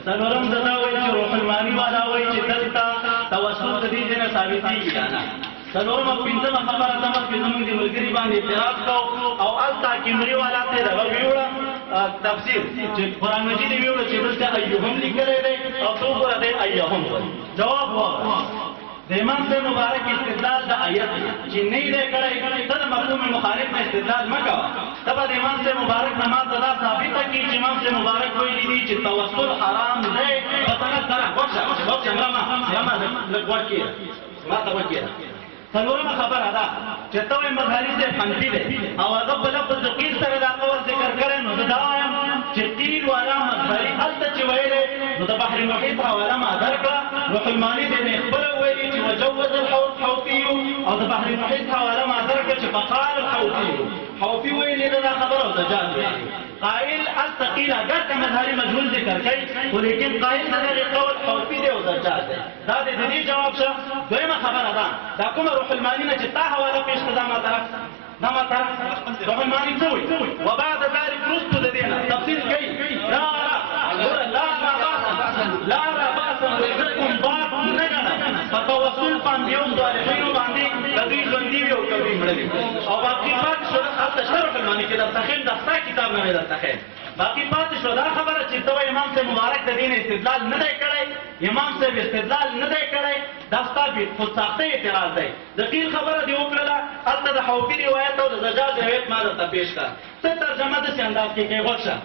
څلورم دا ویل چې روح الماني والا وایي چې دلته توسل د دې ځای نه ثابتېږي که نه څلورمه پنځمه خبره ده مخکې زموږ د ملګري باندې اعتراض کوو او هلته کیمري والا ته دغه ویوړه تفسیر چې قرآن مجید یې ویوړه چې دلته ایهم لیکلی دی او څو ګوره دی ایهم جواب واوره د امام صاحب مبارک استدلال د آیت چې نه یې دی کړی ته د مفهوم مخالف نه استدلال مه کوه ته به د امام صاحب مبارک نه ما ته دا ثابته کړي چې امام صاحب مبارک ویلي دي چې توسل حرام دی مثلا سره وکشه ما لږ ورکېږه ما ته ورکېږه څلورمه خبره ده چې ته وایې مظهري صاحب حنفي دی او هغه په لفظ د قیل سره دا قول ذکر کړی نو زه دا وایم چې قیل والا مظهري هلته چې ویلی نو د بحر محیط حواله ما درکړه روح الماني دی مې خپله ویلي چې وجوز الحوفي او د بحر محیط حواله ما درکړه چې فقال الحوفي حوفي ویلي دا خبره او دجال ویلي قائل الثقيل اگر ته مظهري مجهول ذکر کوي خو لیکن قائل دغه قول حوفي دی او دجال دی دا د دې جواب شه دویمه خبره ده دا کومه روح الماني نه چې تا حواله پېښ کړه دا ما طرف روح الماني څه وایي وبعد ذلك وروسته د دې نه تفصیل کوي لا باس بكم باب نه ګڼه په توسل باندې او صالحینو باندې د دوی ژوندي وي او که دوی مړه وي او باقي پاتې شو هلته شته روح الماني کې درته ښیم دا ستا کتاب نه وی درته ښیم باقي پاتې شو دا خبره چې ته وایې امام صاحب مبارک د دې نه استدلال نه دی کړی امام صاحب استدلال نه دی کړی دا ستا خودساختۍ اعتراض دی د قیل خبره دې وکړله هلته د حوفي روایت او د زجاج روایت ما درته پېښ کړه ته ترجمه داسې انداز کې کوې غوږ شه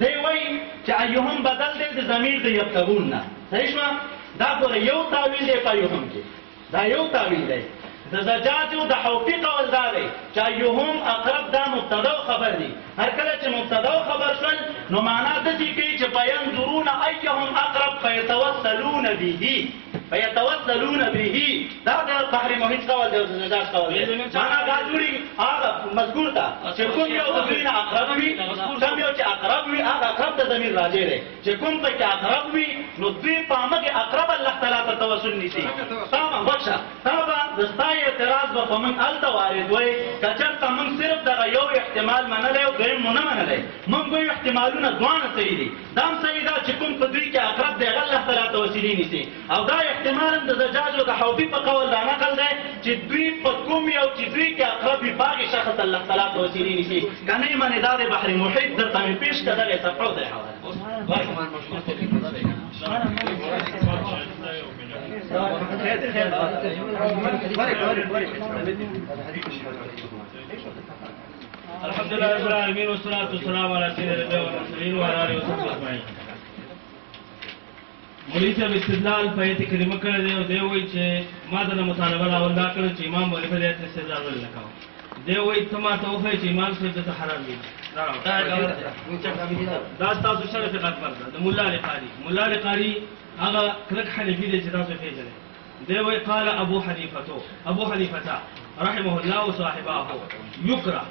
دی وایي چې ایهم بدل دی د ضمیر د یبتغون نه صحیح شوه دا ګوره یو تاویل دی په ایهم کې دا یو تاویل دی د زجاج او د حوفي قول دا دی چې ایهم اقرب دا مبتدا او خبر دی هر کله چې مبتدا او خبر شول نو معنا داسې کوي چې فینظرون ایهم اقرب فیتوسلون به دا د بحر محیط قول دی او د زجاج قول دی معنا دا جوړېږي هغه مذکور ته چې کوم یو د دوی نه اقرب وي کوم یو چې اقرب وي هغه اقرب د ضمیر راجع دی چې کوم پکې اقرب وي نو دوی په هغه اقرب الله تعالی ته توسل نیسي تمام وښه تا به د ستا اعتراض به په موږ هلته وارد وی که چېرته موږ صرف دغه یو احتمال منلی او دویم مو نه منلی موږ وایو احتمالونه دواړه صحیح دي دا هم صحیح ده چې کوم په دوی کې اقرب دی هغه الله تعالی ته وسیلې نیسي او دا احتمال هم د زجاج او د حوفي په قول دا نقل دی چې دوی په کوم یو چې دوی کې اقرب وي په هغې شخص الله تعالی ته وسیلې نیسي که نه یې منې دا د بحر محیط درته مې پېښ کړه دغې صفحو دی الحمد لله رب العالمين والصلاة والسلام على سيد الأنبياء والمرسلين وعلى آله وصحبه أجمعين. مولوي صاحب استدلال په آیت کریمه کړی دی او دی وایي چې ما دغه مطالبه راولدا کړې چې امام مولوي په دې آیت استدلال ولې نه کوه دی وایي ته ما ته وښایې چې امام صاحب دته حرام دي دا ستاسو شرف اکبر ده د ملا علی قاري هغه کلک حنفي دی چې تاسو پېژنئ ديوي قال أبو حنيفة رحمه الله صاحبه يكره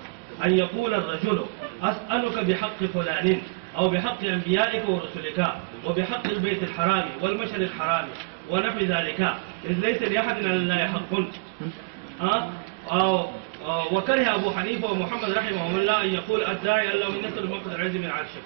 أن يقول الرجل أسألك بحق فلان أو بحق أنبيائك ورسلك وبحق البيت الحرام والمشهر الحرام ونحو ذلك إذ ليس لأحد على الله حق. وكره أبو حنيفة ومحمد رحمه الله أن يقول الداعي الله من نسل المنقذ العز من عرشه.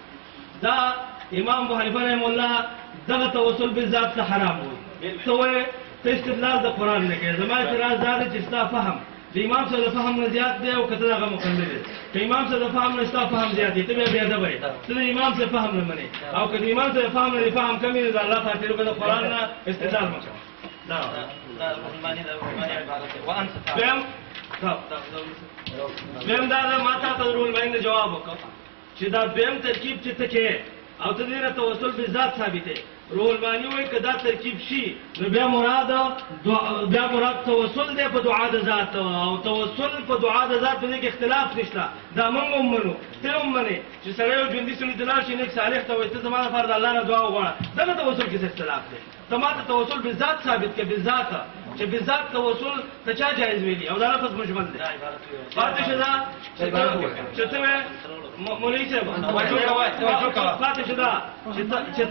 دا إمام أبو حنيفة رحمه الله دغه توسل بالذات حرام وي سوى استدلال د قرآن نه کوي. زما اعتراض دا دی چې ستا فهم د امام صاحب فهم نه زیات دی او کته هغه مقلد دی. که امام صاحب فهم نه ستا فهم زیات دی ته بیا ادب وي ته د امام صاحب فهم نه منې او که د امام صاحب فهم نه فهم کمی دی الله خاطر به د قرآن نه استدلال مکه. دا وانت بهم دا ما ته رول باندې جواب وکړه چې دا بهم ترکیب چې ته کې او ته دې توسل به ذات ثابته رول باندې وای کدا ترکیب شي نو بیا مراد توسل دی په دعا د ذات او توسل په دعا د ذات باندې کې اختلاف نشته. دا موږ منو ته هم منې چې سړی یو ژوندي سړي ته لاړ شي نیک صالح ته وایي ته زما لپاره د الله نه دعا وغواړه. دغه توسل کې څه اختلاف دی؟ ته ما ته توسل به ذات ثابت کړه به ذات چې به ذات توسل ته چا جایز ویلي او دا لفظ مجمل دی. پاتې شه دا چې ته مولوي صاحب پاتې شه دا چې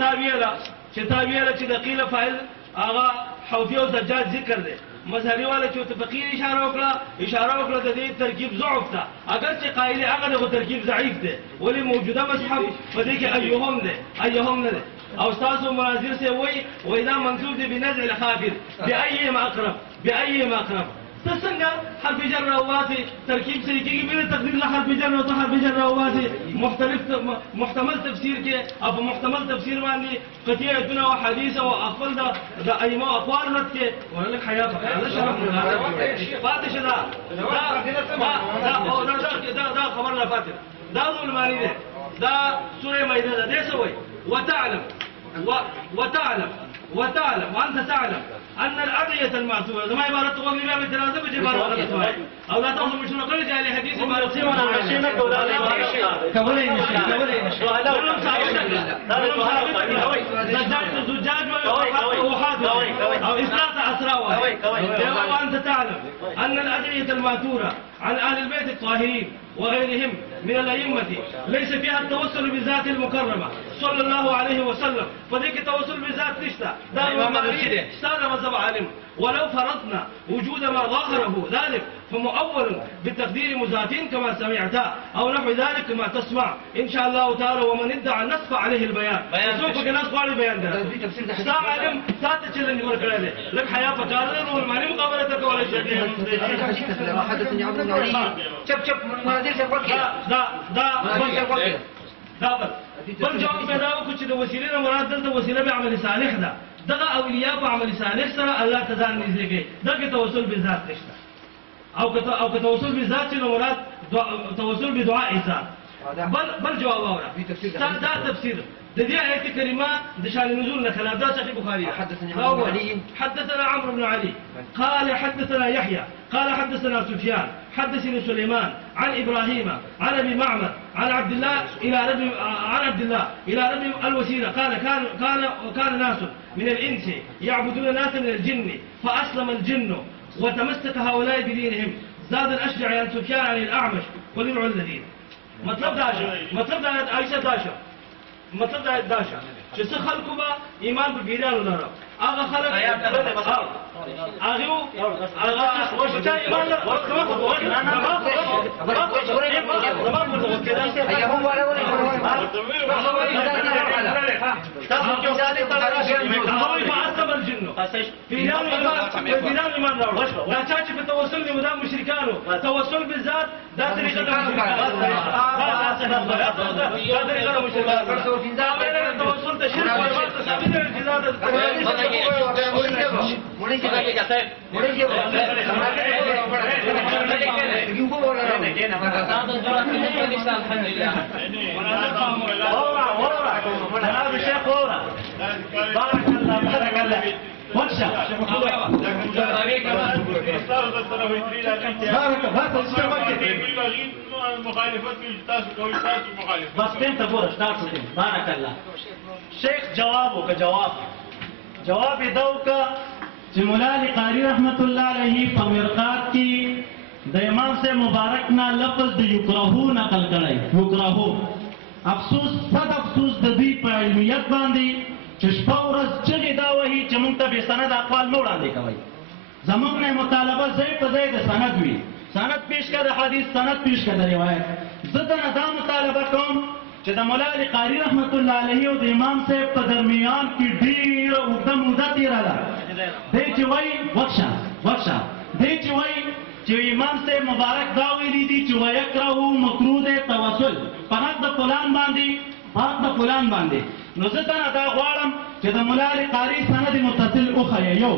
تا ویله چې د قیل فاعل هغه حوفي او زجاج ذکر دی. مظهري والا چې ته فقیر اشاره وکړه د دې ترکیب ضعف ته اگر چې قائل هغه د ترکیب ضعیف دی ولی موجوده مصحف په دې کې ايهم نه دی او استاد مناظر سے وای دا منصوب دی بنزع الخافض بأيهما أقرب تسنگا حرف جر رواسي ترکیب سے کی میرے تقدیر لا حرف جر او حرف جر رواسي محتمل تفسیر کې او محتمل تفسیر باندې قطعی اتنا او حدیث او خپل د ائمه اقوال رد کې ولک حیا په شرف فاتش دا خبر لا فاتح دا ټول معنی ده. دا سوره مائده ده سوي وتعلم وانت تعلم ان الادعيه المعتوبه زما عبارت وغني بها بالجنازه بجبار او لا تاخذ مش نقل جاي حديث عبارت سي وانا ماشينا كولي نشي زجاج وحاضر او اثلاث اسرى وانت تعلم ان الادعيه الماثوره عن اهل البيت الطاهرين وغيرهم من الأئمة ليس فيها التوسل بالذات المكرمة صلى الله عليه وسلم. فذيك التوسل بالذات نشتا استاذ مذهب عالم ولو فرضنا وجود ما ظاهره ذلك فمؤول بالتقدير مزاتين كما سمعت او نحو ذلك كما تسمع ان شاء الله تعالى. ومن ادعى النصف عليه البيان سوف نصف عليه البيان ده استاذ عالم ساتشل اللي وركله لك حياه فقال والمعنى مقابلتك ولا شيء. حدثني عبد الله شوف مناظر سيقول بل جواب پیدا وکړو چې د وسیلې نه مراد دلته وسیله به عمل صالح ده. دغه اولیاء په عمل صالح سره الله تعالی نږدې کوي. دغه توسل به ذات نشته او که توسل به ذات چې مراد توسل به دعاء ذات. بل جواب اورا دا تفسیر د دې آیت کریمه د شان نزول نه خلاف ده. صحیح بخاري حدثنا عمرو بن علي قال حدثنا يحيى قال حدثنا سفيان حدثني سليمان عن ابراهيم عن ابي معمر عن عبد الله الى ربي الوسيله قال كان ناس من الانس يعبدون ناسا من الجن فاسلم الجن وتمسك هؤلاء بدينهم. زاد الاشجعي عن سفيان عن الاعمش وذرع الذين مطلب دا عائشه داشا مطلب دا چې څه خلکو به ایمان په بیرانو لره هغه خلک توسل بالذات دا طریقه توسل تشريع بس انت ګوره تاسو ته بارک الله شیخ جواب یې دا وکړه چې مولا علی قاری رحمت الله علیه په مرقات کې د امام سے مبارک نه لفظ د یکرهو نقل کړی یکرهو. افسوس صد افسوس د دوی په علمیت باندې چې شپه ورځ چغې دا وهي چې موږ ته بې سند اقوال نه وړاندې کوئ. زموږ نه مطالبه ځای په ځای د سند وي، سند پیش کړه د حدیث، سند پیش کړه د روایت. زه دنه دا مطالبه کوم چې د مولا علی قاری رحمت الله علیه او د امام صاحب په درمیان کې ډېره اوږده موده تېره ده. دی چې وایي وخشه دی چې وایي چې امام صاحب مبارک دا ویلي دي چې ویکرهو مکروه دی توسل په حق د فلان باندې. نو زه دنه دا غواړم چې د مولا علی قاری سند متصل وښیه. یو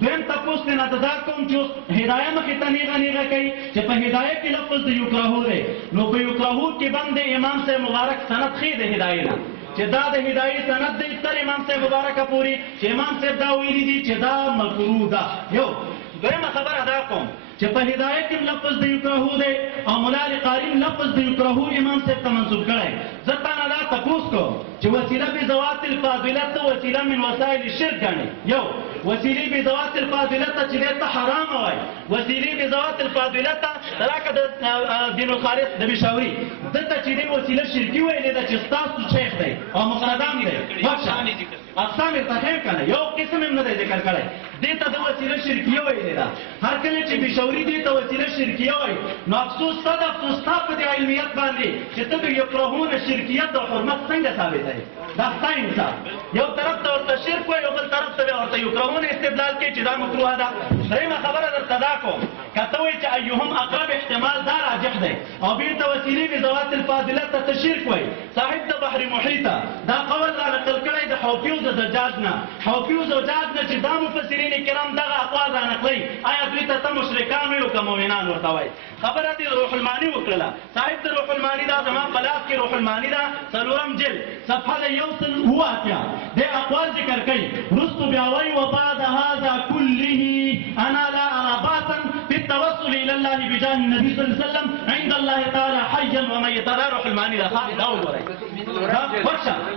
دویم تپوس ترې دا کوم چې اوس هدایه مخې ته نیغه کوي چې په هدایه کې لفظ د یکرهو دی، نو په یکرهو کې باندې امام صاحب مبارک سند ښې د هدایې نه چې دا د هدایې سند دی تر امام صاحب مبارکه پورې چې امام صاحب دا ویلي دي چې دا مکروه ده. یو دویمه خبره دا کوم چې په هدایه کې لفظ د یکرهو دی او مولا علی قاری لفظ د یکرهو امام صاحب ته منسوب کړی. زه تانه دا تپوس کوم چې وسیله بذوات الفاضله ته وسیله من وسایل الشرک ګڼي. یو وسیلې بذوات الفاضله ته چې دی ته حرام وایي، وسیلې بذوات الفاضله ته لکه د دین الخالص د بشاوري دلته چې دی وسیله شرکي ویلې ده چې ستاسو شیخ دی او مقدم دی. اقسام ارتخیم کنه یو قسم هم نه دی ذکر کړی، دې ته د وسیله شرکیه ویلې ده. هر کله چې بشاوري دې ته وسیله شرکیه وایي، نو افسوس صد افسوس تا په دې علمیت باندې چې ته د یکرهون شرکیت او حرمت څنګه ثابتوي؟ دا ستا انصاف. یو طرف ته ورته شرک وایي او بل طرف ته بیا ورته یکرهون استدلال کوي چې دا مکروه ده. درېیمه خبره درته دا کوم که ته وایي چې ایهم اقرب احتمال دا راجح دی او بېرته وسیلې بذوات الفاضله ته شرک وایي. صاحب د بحر محیطه دا قول را نقل کړی د حوفي او د زجاج نه. حوفي او زجاج نه چې دا مفسرین کرام دغه اقوال را نقلوي، آیا دوی ته مشرکان وایي او که مؤمنان ورته وایي؟ خبره دې روح المانی وکړله. صاحب د روح المانی دا زما په لاس کې روح المانی دا 4 جلد صفحه د 108 د اقوال ذکر کوي. وروستو بیا وایي وبعد هذا كله انا لا ارى باسا في التوسل الى الله بجاه النبي صلى الله عليه وسلم عند الله تعالى حيا وميتا. دا روح المانی دا خاص دا وګورئ.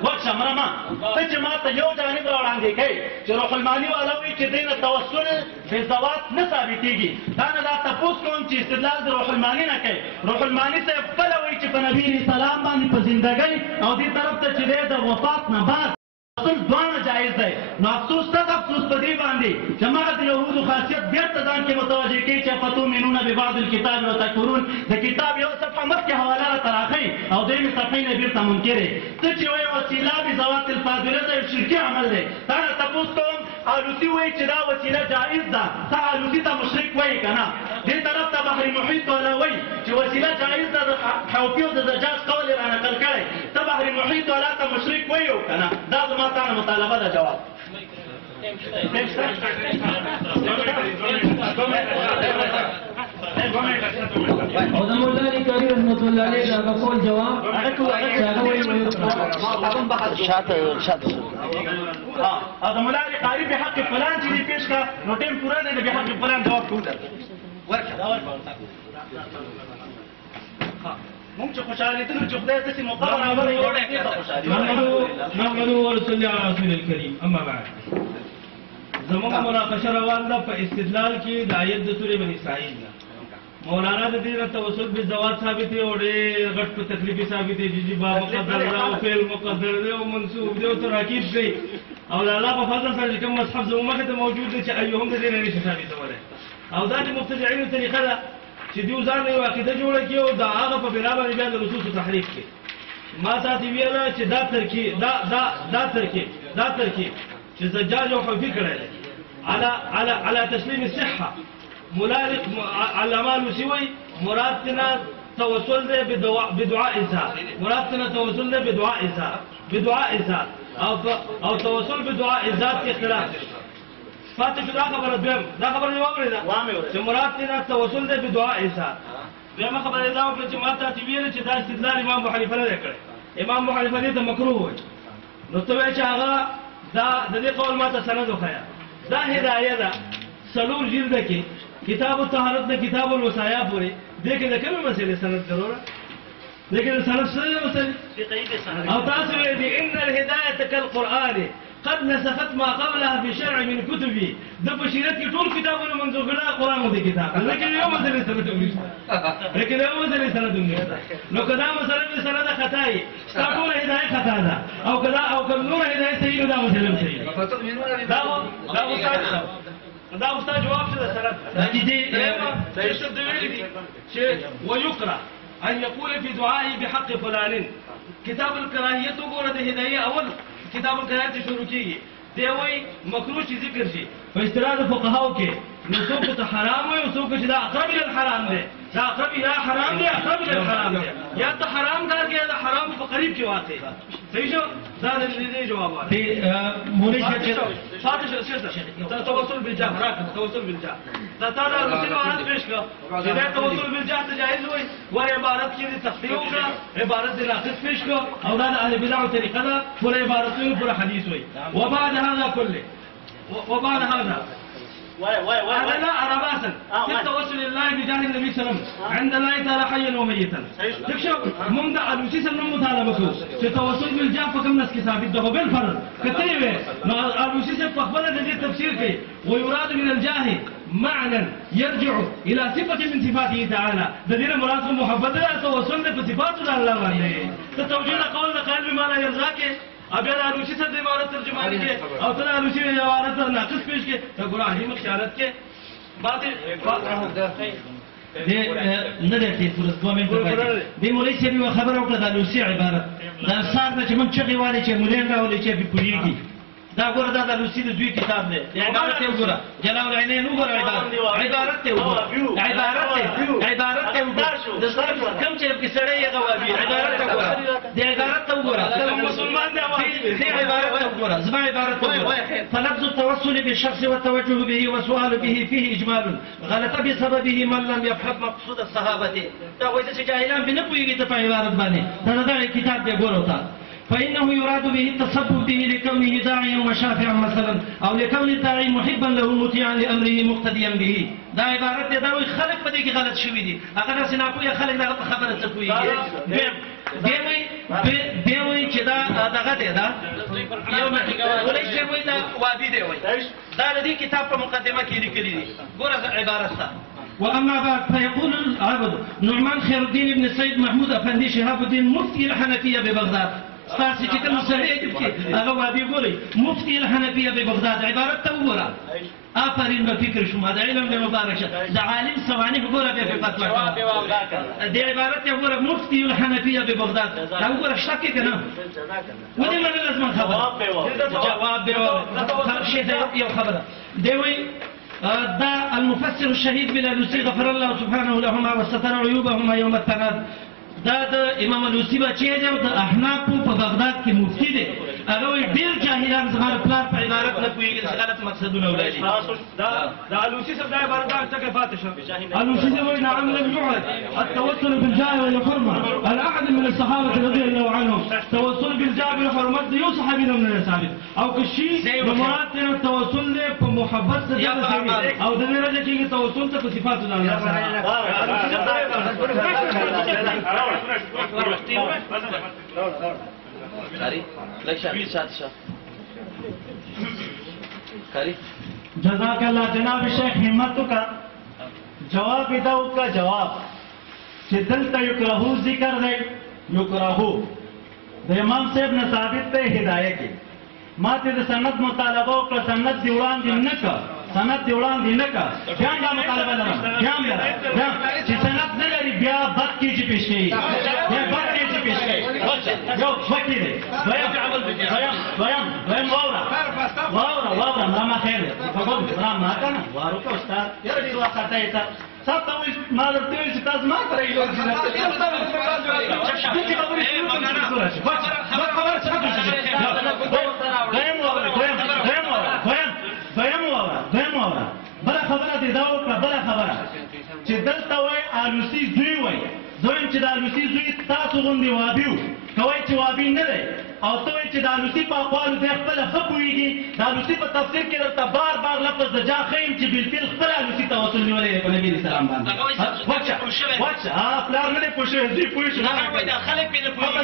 وخشه مرما ته چې ما ته یو جانب را وړاندې کوي چې روح المانی والا وایي چې دې نه توسل بذوات نه ثابتېږي. دا نه دا تپوس کوم چې استدلال د روح المانی نه کوي. روح المانی صاحب خپله وایي چې په نبي علیه السلام باندې په زندګۍ او دې طرف ته چې دی د وفات نه بعد دواړه جایز دی. نو افسوس صد افسوس په دې باندې چې هغه د یهودو خاصیت بېرته ځان کې متوجه کوي چې فتؤمنون ببعض الکتاب وتکفرون. د کتاب یو صفحه مخکې حواله راته راښیي او دویمې صفحې نه بېرته منکر دی. ته چې وایي وسیله بذوات الفاضله ده یو شرکي عمل دی. تا نه تپوس کوم آلوسي وایي چې دا وسیله جایز ده، ته آلوسي ته مشرک وایي که نه؟ دې طرف ته بحر محیط والا وایي چې وسیله جایز ده، د حوفي او د زجاج قول یې را نقل کړی، ته بحر محیط والا ته مشرک وایي او که نه؟ دا زما تا نه مطالبه ده. جواب او د مولا علی قاری رحمت الله علیه دا قول جواب او د مولا علی قاری به حق فلان چې پیش کا نو ټیم پورا نه به حق فلان جواب کوو مونږ چې خوشاله دي چې خدای دې مقرر راوړي محمد رسول الله رسول الكريم. اما بعد زموږ مناقشه روان ده په استدلال کې د آیت د سورې بني اسرائیل نه. مولانا د دې توسل بالذوات ثابت دی او ډېر غټ په تکلیفي ثابت دی چې باب مقدر ده او فعل مقدر ده او منصوب دی او تراکیب دی او د الله په فضل سره کوم مصحف زموږ مخې ته موجود دی چې ایهم د دې نه نشي ثابتولی. او دا د مبتدعینو طریقه ده چې دوی ځان له عقیده جوړه کړي او د هغه په بنا باندې بیا د نصوص تحریف کړي. ما تاسو ویله چې دا ترکیب چې زجاج او حوفي کړی دی على تسلیم الصحه. ملالق علامه لوسي مراد تنا توسل ده بدعاء إزهار. مراد تنا توسل ده بدعاء إزهار او توسل بدعاء إزهار کې اختلاف دی. فاتح دا خبره دویم دا خبره یې واورېده چې مراد تنا توسل ده بدعاء إزهار. دویمه خبره دا وکړه چې ما ته ویل چې دا استدلال امام ابو حنیفه نه کړی. امام ابو حنیفه دې ته مکروه وایي. نو ته وایې چې هغه دا د دې قول ما ته سند وښیه. دا هدایه ده 4 جلد کې کتاب الطهارت نه کتاب الوصایا پورې دې کې د کومې مسلې سند ضرورت دې کې د سند څه مسلې او تاسو وایي ان الهدايه كالقران قد نسخت ما قبلها في شرع من كتبه د بشیرت کې ټول کتابونه منسوخ کړه قرآن دې کتاب لیکن یو مسله سره نشته نو کدا مسله خطای ستا ټول هدایت خطا ده او کدا نور هدایت صحیح دا مسله صحیح دا استاد جواب څه ده سره ويقرأ أن يقول في دعائه بحق فلان كتاب الكراهية وګوره د هدايه اول كتاب الكراهية شروع کیږي دی وای مکروه چې ذکر شي په اصطلاح د فقهاو کې نو څوک ته حرام وي او څوک چې دا اقرب الى الحرام دی دا اقرب الى حرام دی اقرب الى الحرام دی یا ته حرام کار کې دا حرام په قریب کې واقع صحیح شو دا د دې جواب دی مولوی چې فاتح شه توسل بالجاه راکړه توسل بالجاه دا تا دا رسول عبارت پیش کړه چې دا توسل بالجاه ته جایز وي وای عبارت کې تخفیف وکړه عبارت د ناقص پیش کړه او دا د اهل بدع طریقه ده پر عبارتونو پر حدیث وي وبعد هذا كله وبعد هذا أنا لا أرى بأسا في التوسل لله بجاه النبي صلى الله عليه وسلم عند الله تعالى حيا وميتا تكشف ممدع الوسيس المطالبة تتوسل بالجاه فكم ناس كتاب ده بالفرض كتيبه الوسيس فقبل الذي التفسير كي ويراد من الجاه معنى يرجع إلى صفة من صفاته تعالى الذين مراد محبت لا توسل بصفات الله عليه تتوجيه قول قال بما لا يرضاك ابیا د الوشي سره د عبارت ترجمه کې او ته د الوشي د عبارت ناقص پیش کې ته ګراه هم خیانت کې باطل نه ده چې فرض دوه منټه دی مولوی صاحب یو خبره وکړه د الوشي عبارت دا سار نه چې مونږ چغې والي چې مولین راولي چې په پوریږي دا ګوره دا د الوشي د دوی کتاب دی د عبارت یې وګوره جلال العینین وګوره عبارت یې وګوره عبارت یې وګوره د سر کم چې په سړی یې غوابي عبارت یې وګوره د عبارت ته وګوره مسلمان دی دې عبارت ته وګوره زما عبارت ته وګوره فلفظ التوسل بالشخص والتوجه به والسؤال به فيه اجمال غلط بسببه من لم يفهم مقصود الصحابه دا وایي چې جاهلان به نه پوهیږي په عبارت باندې دا کتاب دی ګوره تا فإنه يراد به التصبب به لكونه داعيا وشافعا مثلا أو لكون الداعي محبا له مطيعا لأمره مقتديا به دا عبارت دا وي خلق په دې کې غلط شوي دي اگر سنا کوی خلق دا خبره څه کوي دی وي چې دا دغه دی دا یو ولې چې وي دا وادي دی وي دا د دې کتاب په مقدمه کې لیکلي دي ګوره عبارت ده واما بعد فيقول العبد نعمان خير الدين بن سيد محمود افندي شهاب الدين مفتي الحنفيه ببغداد ستاسو چې کوم سړی دی چې هغه وادي ګوري مفتي الحنفيه ببغداد عبارت ته وګوره آفرین به فکر شما د علم به مبارک شه د عالم سوانح وګوره به فتوا کوي د عبارت ته وګوره مفتي الحنفيه ببغداد دا وګوره شک کنه ودې من لازم جواب به هر شي ته یو خبره دی وی دا المفسر الشهيد بالالوسي غفر الله سبحانه لهما وستر عيوبهما يوم التناد دا د امام الوسی بچی دی او د احناف په بغداد کې مفتی دی هغه ډیر جاهلان زماره پلان په عبارت نه پوهیږي غلط مقصدونه ولري دا الوسی سره د عبارت څخه فاتح شو الوسی دی نعم لم يعد التوسل بالجاه والحرمه الاحد من الصحابه رضي الله عنهم توسل بالجاه والحرمه یو صحابي نه ثابت او که شی د مراد ته توسل په محبت سره او د دې کې توسل ته په صفات الله جزاک اللہ جناب شیخ ہمت کا جواب داؤ کا جواب چې دلته یکرهو ذکر دی یکرهو د امام صاحب نه ثابت ته هدايه کې ما ته د سند مطالبه او سند دی وړاندې نه کا سند دی وړاندې نه کا بیا دا مطالبه نه بیا چې سند نه لري بیا بد کې چې پیش کړي بیا بد کې چې پیش کړي یو فکر دی دویم واورا ما خیر په کوم ما کنه وارو کا استاد یره دی وخت ته سب ته ما درته ویل چې تاسو ما سره یو ځای بله خبره دې دا وکړه بله خبره چې دلته وایي الوسي زوی وایي دویم چې د الوسي زوی تاسو غوندې وابي و که وایي چې وابي نه دی او ته وایي چې د الوسي په اقوالو دی خپله ښه پوهېږي د الوسي په تفسیر کې درته بار بار لفظ د جا ښیم چې بالفعل خپله الوسي توسل نیولی دی په نبي علیه السلام باندې وچه پلار نه دی پوه شوی زوی پوه شو هغه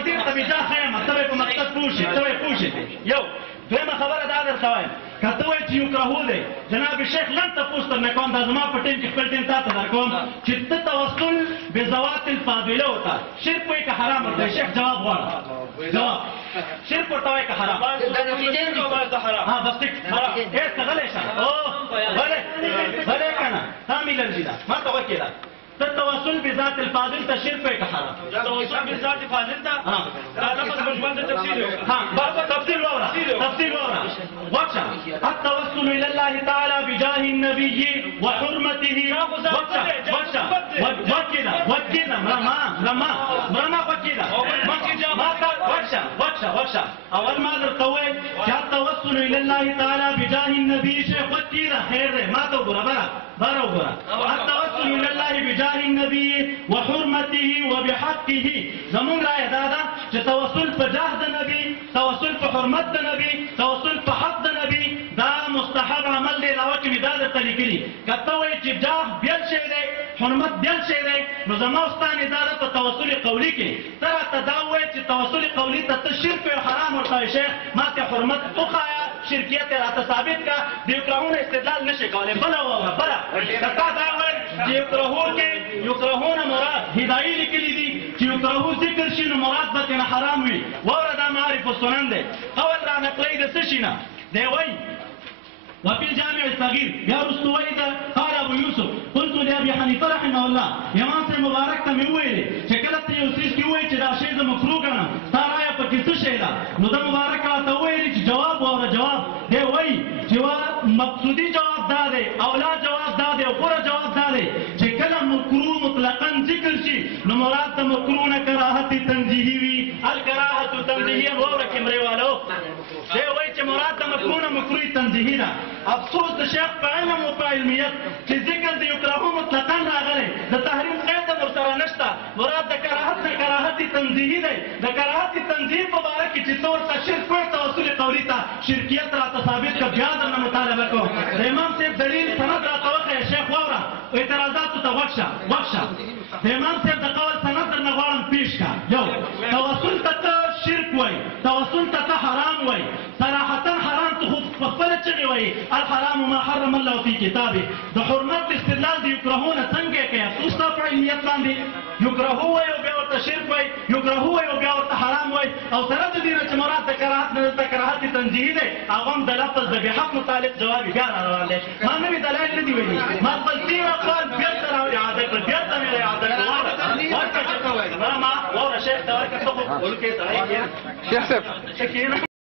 دې ته مې جا ښیم ته به په مقصد پوه شي ته به پوه شي یو دویمه خبره دا درته وایم که ته وایې چې یکرهو دی جناب شیخ لن تپوس ترنه کوم دا زما په ټیم کې خپل ټیم تا ته درکوم چې ته توسل بذوات الفاضله وته شرک وایې که حرام ورته شیخ جواب غواړه جواب شرک ورته وایې که حرام ها بس ټیک هېڅ ته غلی شه بلې که نه تا مې لرګي ده ما ته وکېده ته توسل بذات الفاضل ته شرک وایې که حرام توسل بذات فاضل ته دا لفظ مجمل د تفسیر ها بس تفسیر واوره وچه التوسل الى الله تعالى بجاه النبي وحرمته وكذا مرما وكذا اول ما درتوي چې التوسل الى الله تعالى بجاه النبي شيخ وكذا خير ما تو برابر التوسل الى الله بجاه النبي وحرمته وبحقه زمون رائے دادا چې توسل په جاه د نبی توسل په حرمت د نبی توسل په حق د نبی دا مستحب عمل دی دا چې دا درته لیکلي که ته وایې چې جاه بیل شی دی حرمت بیل شی دی نو زما استاد دا په توسل قولی کې ته راته دا وایې چې توسل قولی ته ته شرک او حرام ورته وایې شیخ ما ته حرمت وښایه شرکیت راته ثابت کا د یکرهون استدلال نشي کولی بله واوره بله که تا دا وایې چې یکرهو کې یکرهونه مراد هدایي لیکلي دي چې یکرهو ذکر شي نو مراد به ترې حرام وي واوره دا معارف السنن دی قول را نقلی د څه شي نه دی وایي وفي الجامع الصغير يا رستويدا قال ابو يوسف قلت لابي حنيفه رحمه الله امام سے مبارک ته مې وویلې چې کله ته یو څیز کې وایې چې دا شی زه مکروه ګڼم ستا رایه پکې څه شی ده نو د مبارک راته وویلې چې جواب واوره جواب دی وایي چې مقصودي جواب دا دی اولا جواب دا دی او غوره جواب دا دی چې کله مکروه مطلقا ذکر شي نو مراد د مکروه نه کراهت تنزیهي وي الکراهت تنزیهي واوره کې مریوالو دی وایي چې مراد د مکروه نه مکروه تنزیهي ده افسوس د شیخ په علم او په علمیت چې ذکر د یکرهو مطلقا راغلی د تحریم قید ورسره نشته مراد د کراهت نه کراهت تنزیهي دی د کراهت تنزیهي په باره کې چې ته ورته شرک وایې توسل قولي ته شرکیت راته ثابت کړه بیا درنه مطالبه کوم د امام صاحب دلیل سند راته وښیه شیخ واوره اعتراضاتو ته وکشه د امام صاحب د قول سند درنه غواړم پیش کا یو توسل ته ته شرک وایې توسل ته ته حرام وایې صراحتا حرام ته خو په خپله چغې وایې الحرام ما حرم الله في كتابه د حرمت استدلال د یکرهونه څنګه کوي افسوس تا په علمیت باندې یکرهو وایي او بیا ورته شرک وایي یکرهو وایي او بیا ورته حرام وایي او سره د دې نه چې مراد د کراهت نه دلته کراهت تنزیهي دی هغه هم د لفظ د بحق متعلق جواب بیا را روان دی ما نوي دلایل نه دي ویلي ما خپل تېر اقوال بېرته را اعاده کړل بېرته مې را اعاده کړل واوره شیخ ته ورکړه ته خو وړوکی سړی کښېنه